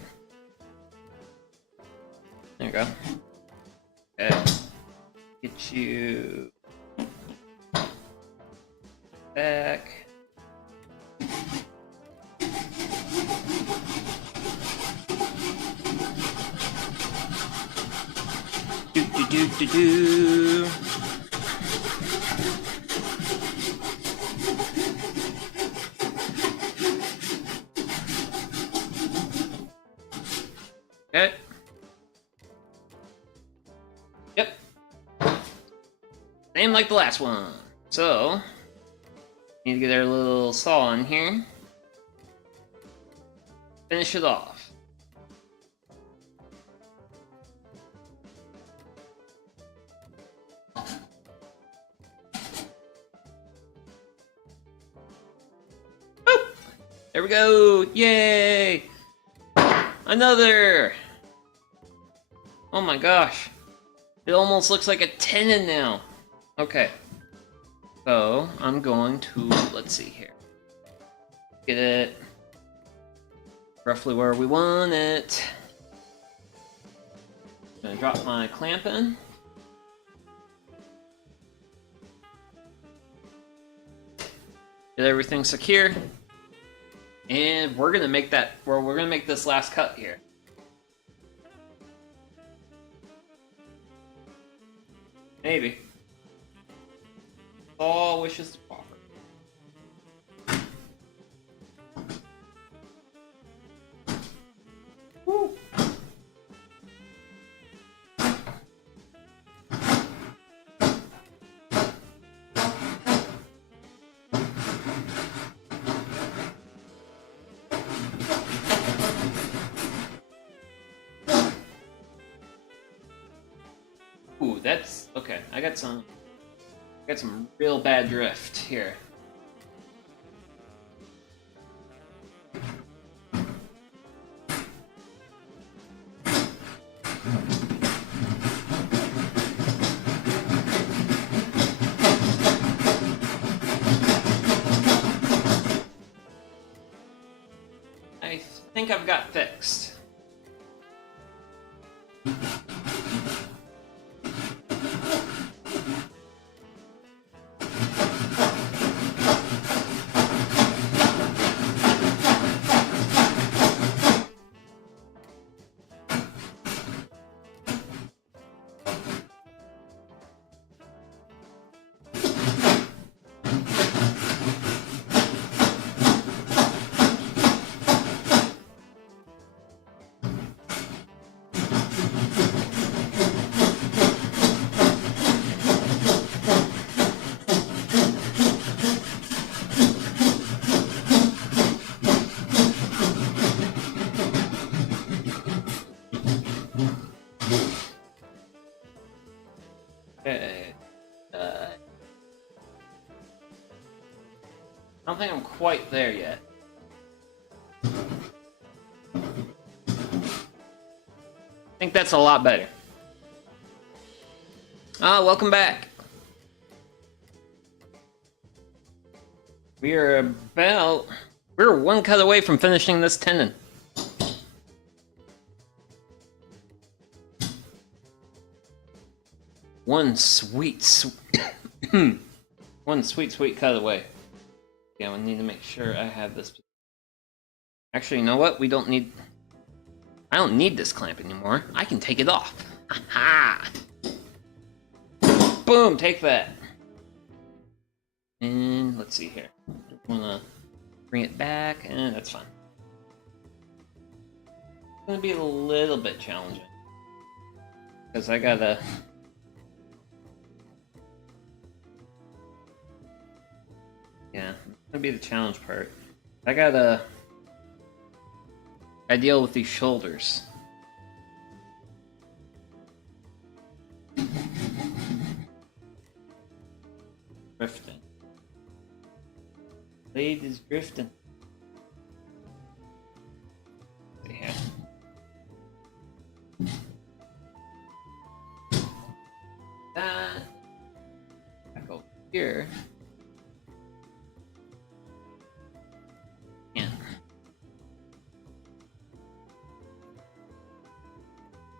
There you go. Okay. Get you back. Do do do do do. Okay. Yep. Same like the last one. So, need to get our little saw in here. Finish it off. Boop! There we go! Yay! Another! Oh my gosh. It almost looks like a tenon now. Okay. So, I'm going to, let's see here. Get it roughly where we want it. I'm gonna drop my clamp in. Get everything secure. And we're gonna make that, well, we're gonna make this last cut here. Maybe. All wishes to offer. Woo. Ooh, that's okay. I got some real bad drift here. I think I've got fixed. Okay. I don't think I'm quite there yet. I think that's a lot better. Welcome back. We're one cut away from finishing this tenon. One sweet cut away. Yeah, we need to make sure I have this. Actually, you know what? I don't need this clamp anymore. I can take it off. Aha! Boom! Take that. And let's see here. Just wanna bring it back, and that's fine. It's gonna be a little bit challenging because I gotta. Yeah, it's gonna be the challenge part. I deal with these shoulders. Drifting. Blade is drifting. Yeah. That. Back over here.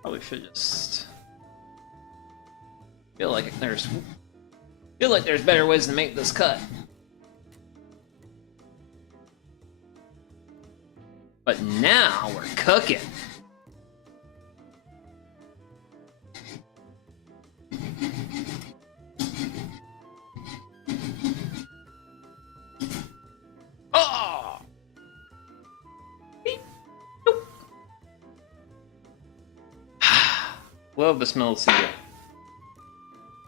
Probably should just feel like there's better ways to make this cut. But now we're cooking. Oh! Love the smell of cigarette.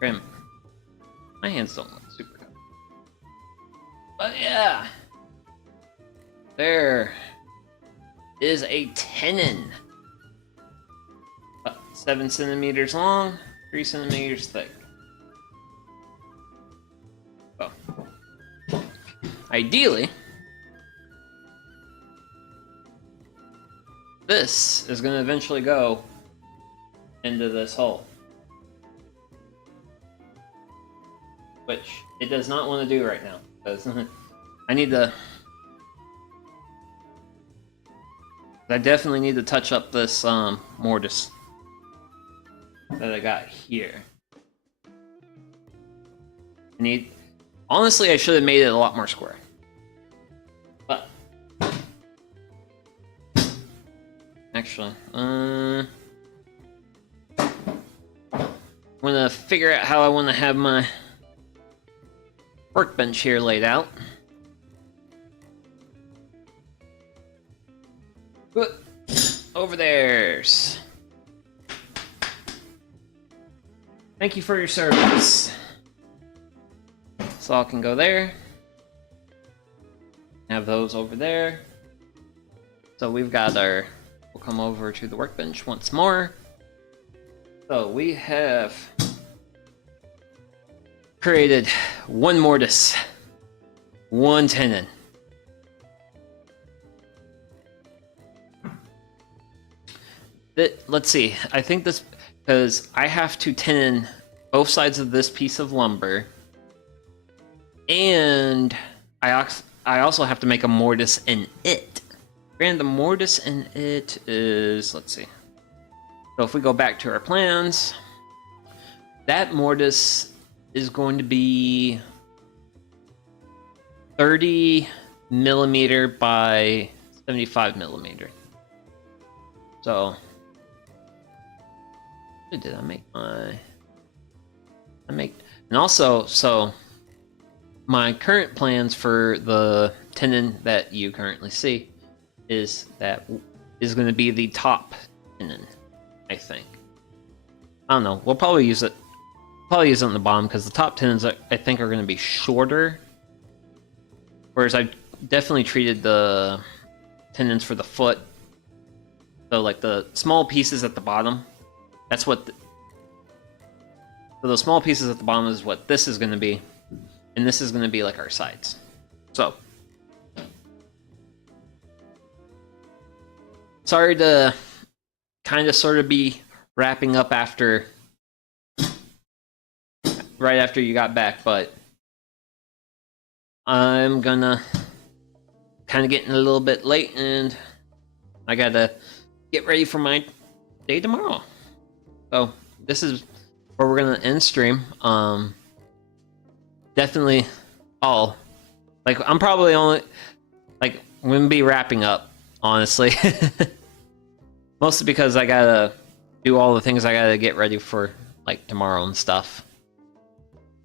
Grim. My hands don't look super good. But yeah. There is a tenon. 7 centimeters long, 3 centimeters thick. Oh. Ideally, this is going to eventually go into this hole, which it does not want to do right now because I definitely need to touch up this mortise that I got here. Honestly, I should have made it a lot more square. Actually, I'm gonna figure out how I want to have my workbench here laid out. Over there's. Thank you for your service. So I can go there. Have those over there. So we've got our. We'll come over to the workbench once more. So we have created one mortise, one tenon. Let's see. I think this because I have to tenon both sides of this piece of lumber, and I also have to make a mortise in it. And the mortise in it is, let's see. So if we go back to our plans, that mortise is going to be 30 millimeter by 75 millimeter. So, what did I make my? And also, so my current plans for the tenon that you currently see is going to be the top tenon, I think. I don't know. We'll probably use it. Probably use it on the bottom because the top tenons I think are going to be shorter. Whereas I definitely treated the tenons for the foot. So like the small pieces at the bottom, that's what. So those small pieces at the bottom is what this is going to be, and this is going to be like our sides. So. Sorry to kind of sort of be wrapping up right after you got back, but I'm gonna kind of getting a little bit late and I gotta get ready for my day tomorrow. So this is where we're gonna end stream. Definitely I'm probably only I'm gonna be wrapping up. Honestly, mostly because I gotta do all the things I gotta get ready for tomorrow and stuff.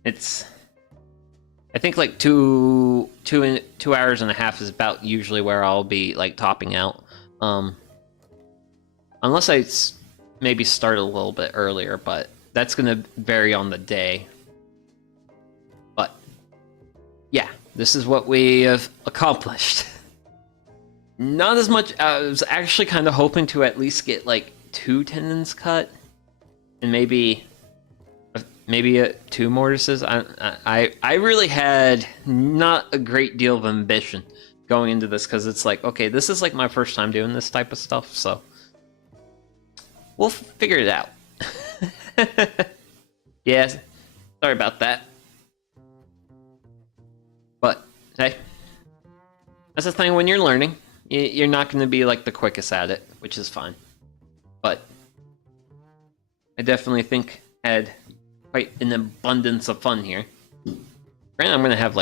It's, I think 2 hours and a half is about usually where I'll be topping out. Unless I maybe start a little bit earlier, but that's gonna vary on the day. But yeah, this is what we have accomplished. Not as much. I was actually kind of hoping to at least get 2 tenons cut, and maybe 2 mortises. I really had not a great deal of ambition going into this because it's okay, this is my first time doing this type of stuff, so we'll figure it out. Yeah, sorry about that, but hey, that's the thing when you're learning. You're not going to be the quickest at it, which is fine. But I definitely think I had quite an abundance of fun here. Granted, I'm going to have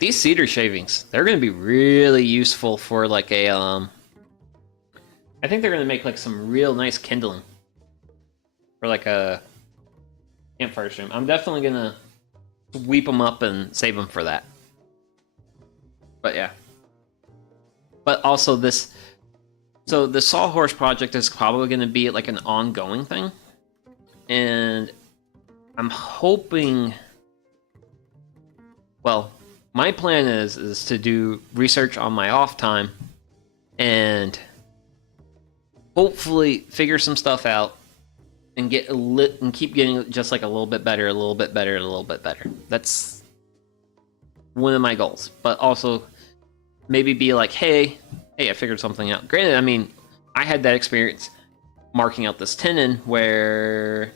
these cedar shavings. They're going to be really useful for I think they're going to make some real nice kindling for a campfire stream. I'm definitely going to sweep them up and save them for that. But yeah. But also so the sawhorse project is probably going to be an ongoing thing, and I'm hoping. Well, my plan is to do research on my off time, and hopefully figure some stuff out, and keep getting just a little bit better, a little bit better, a little bit better. That's one of my goals, but also. Maybe be hey, I figured something out. Granted, I mean, I had that experience marking out this tenon where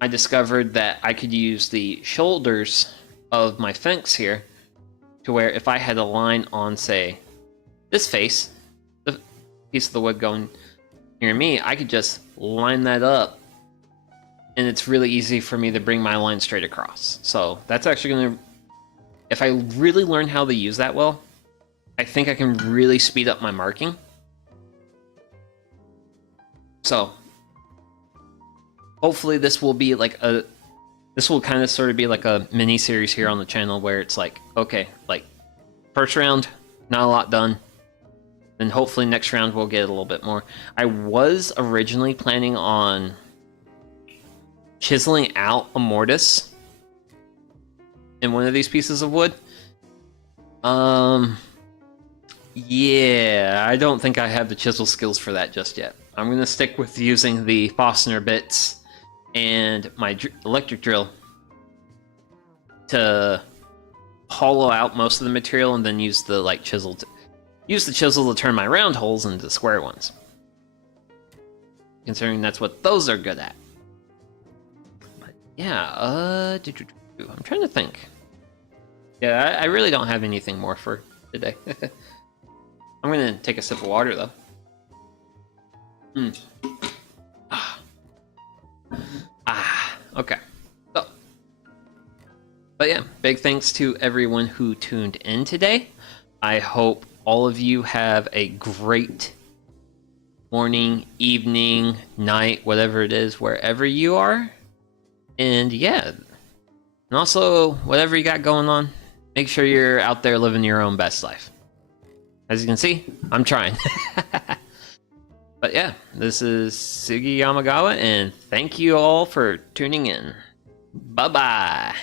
I discovered that I could use the shoulders of my fence here to where if I had a line on, say, this face, the piece of the wood going near me, I could just line that up, and it's really easy for me to bring my line straight across. So that's actually going to, if I really learn how to use that well, I think I can really speed up my marking. So hopefully this will be like this will kind of sort of be like a mini series here on the channel where it's like, okay, like first round, not a lot done. Then hopefully next round we'll get a little bit more. I was originally planning on chiseling out a mortise in one of these pieces of wood. Yeah, I don't think I have the chisel skills for that just yet. I'm gonna stick with using the Fastener bits and my electric drill to hollow out most of the material, and then use the chisel to turn my round holes into square ones. Considering that's what those are good at. But yeah, I'm trying to think. Yeah, I really don't have anything more for today. I'm gonna take a sip of water though. Okay. So, but yeah, big thanks to everyone who tuned in today. I hope all of you have a great morning, evening, night, whatever it is, wherever you are. And yeah, and also whatever you got going on, make sure you're out there living your own best life. As you can see, I'm trying. But yeah, this is Sugi Yamagawa, and thank you all for tuning in. Bye-bye.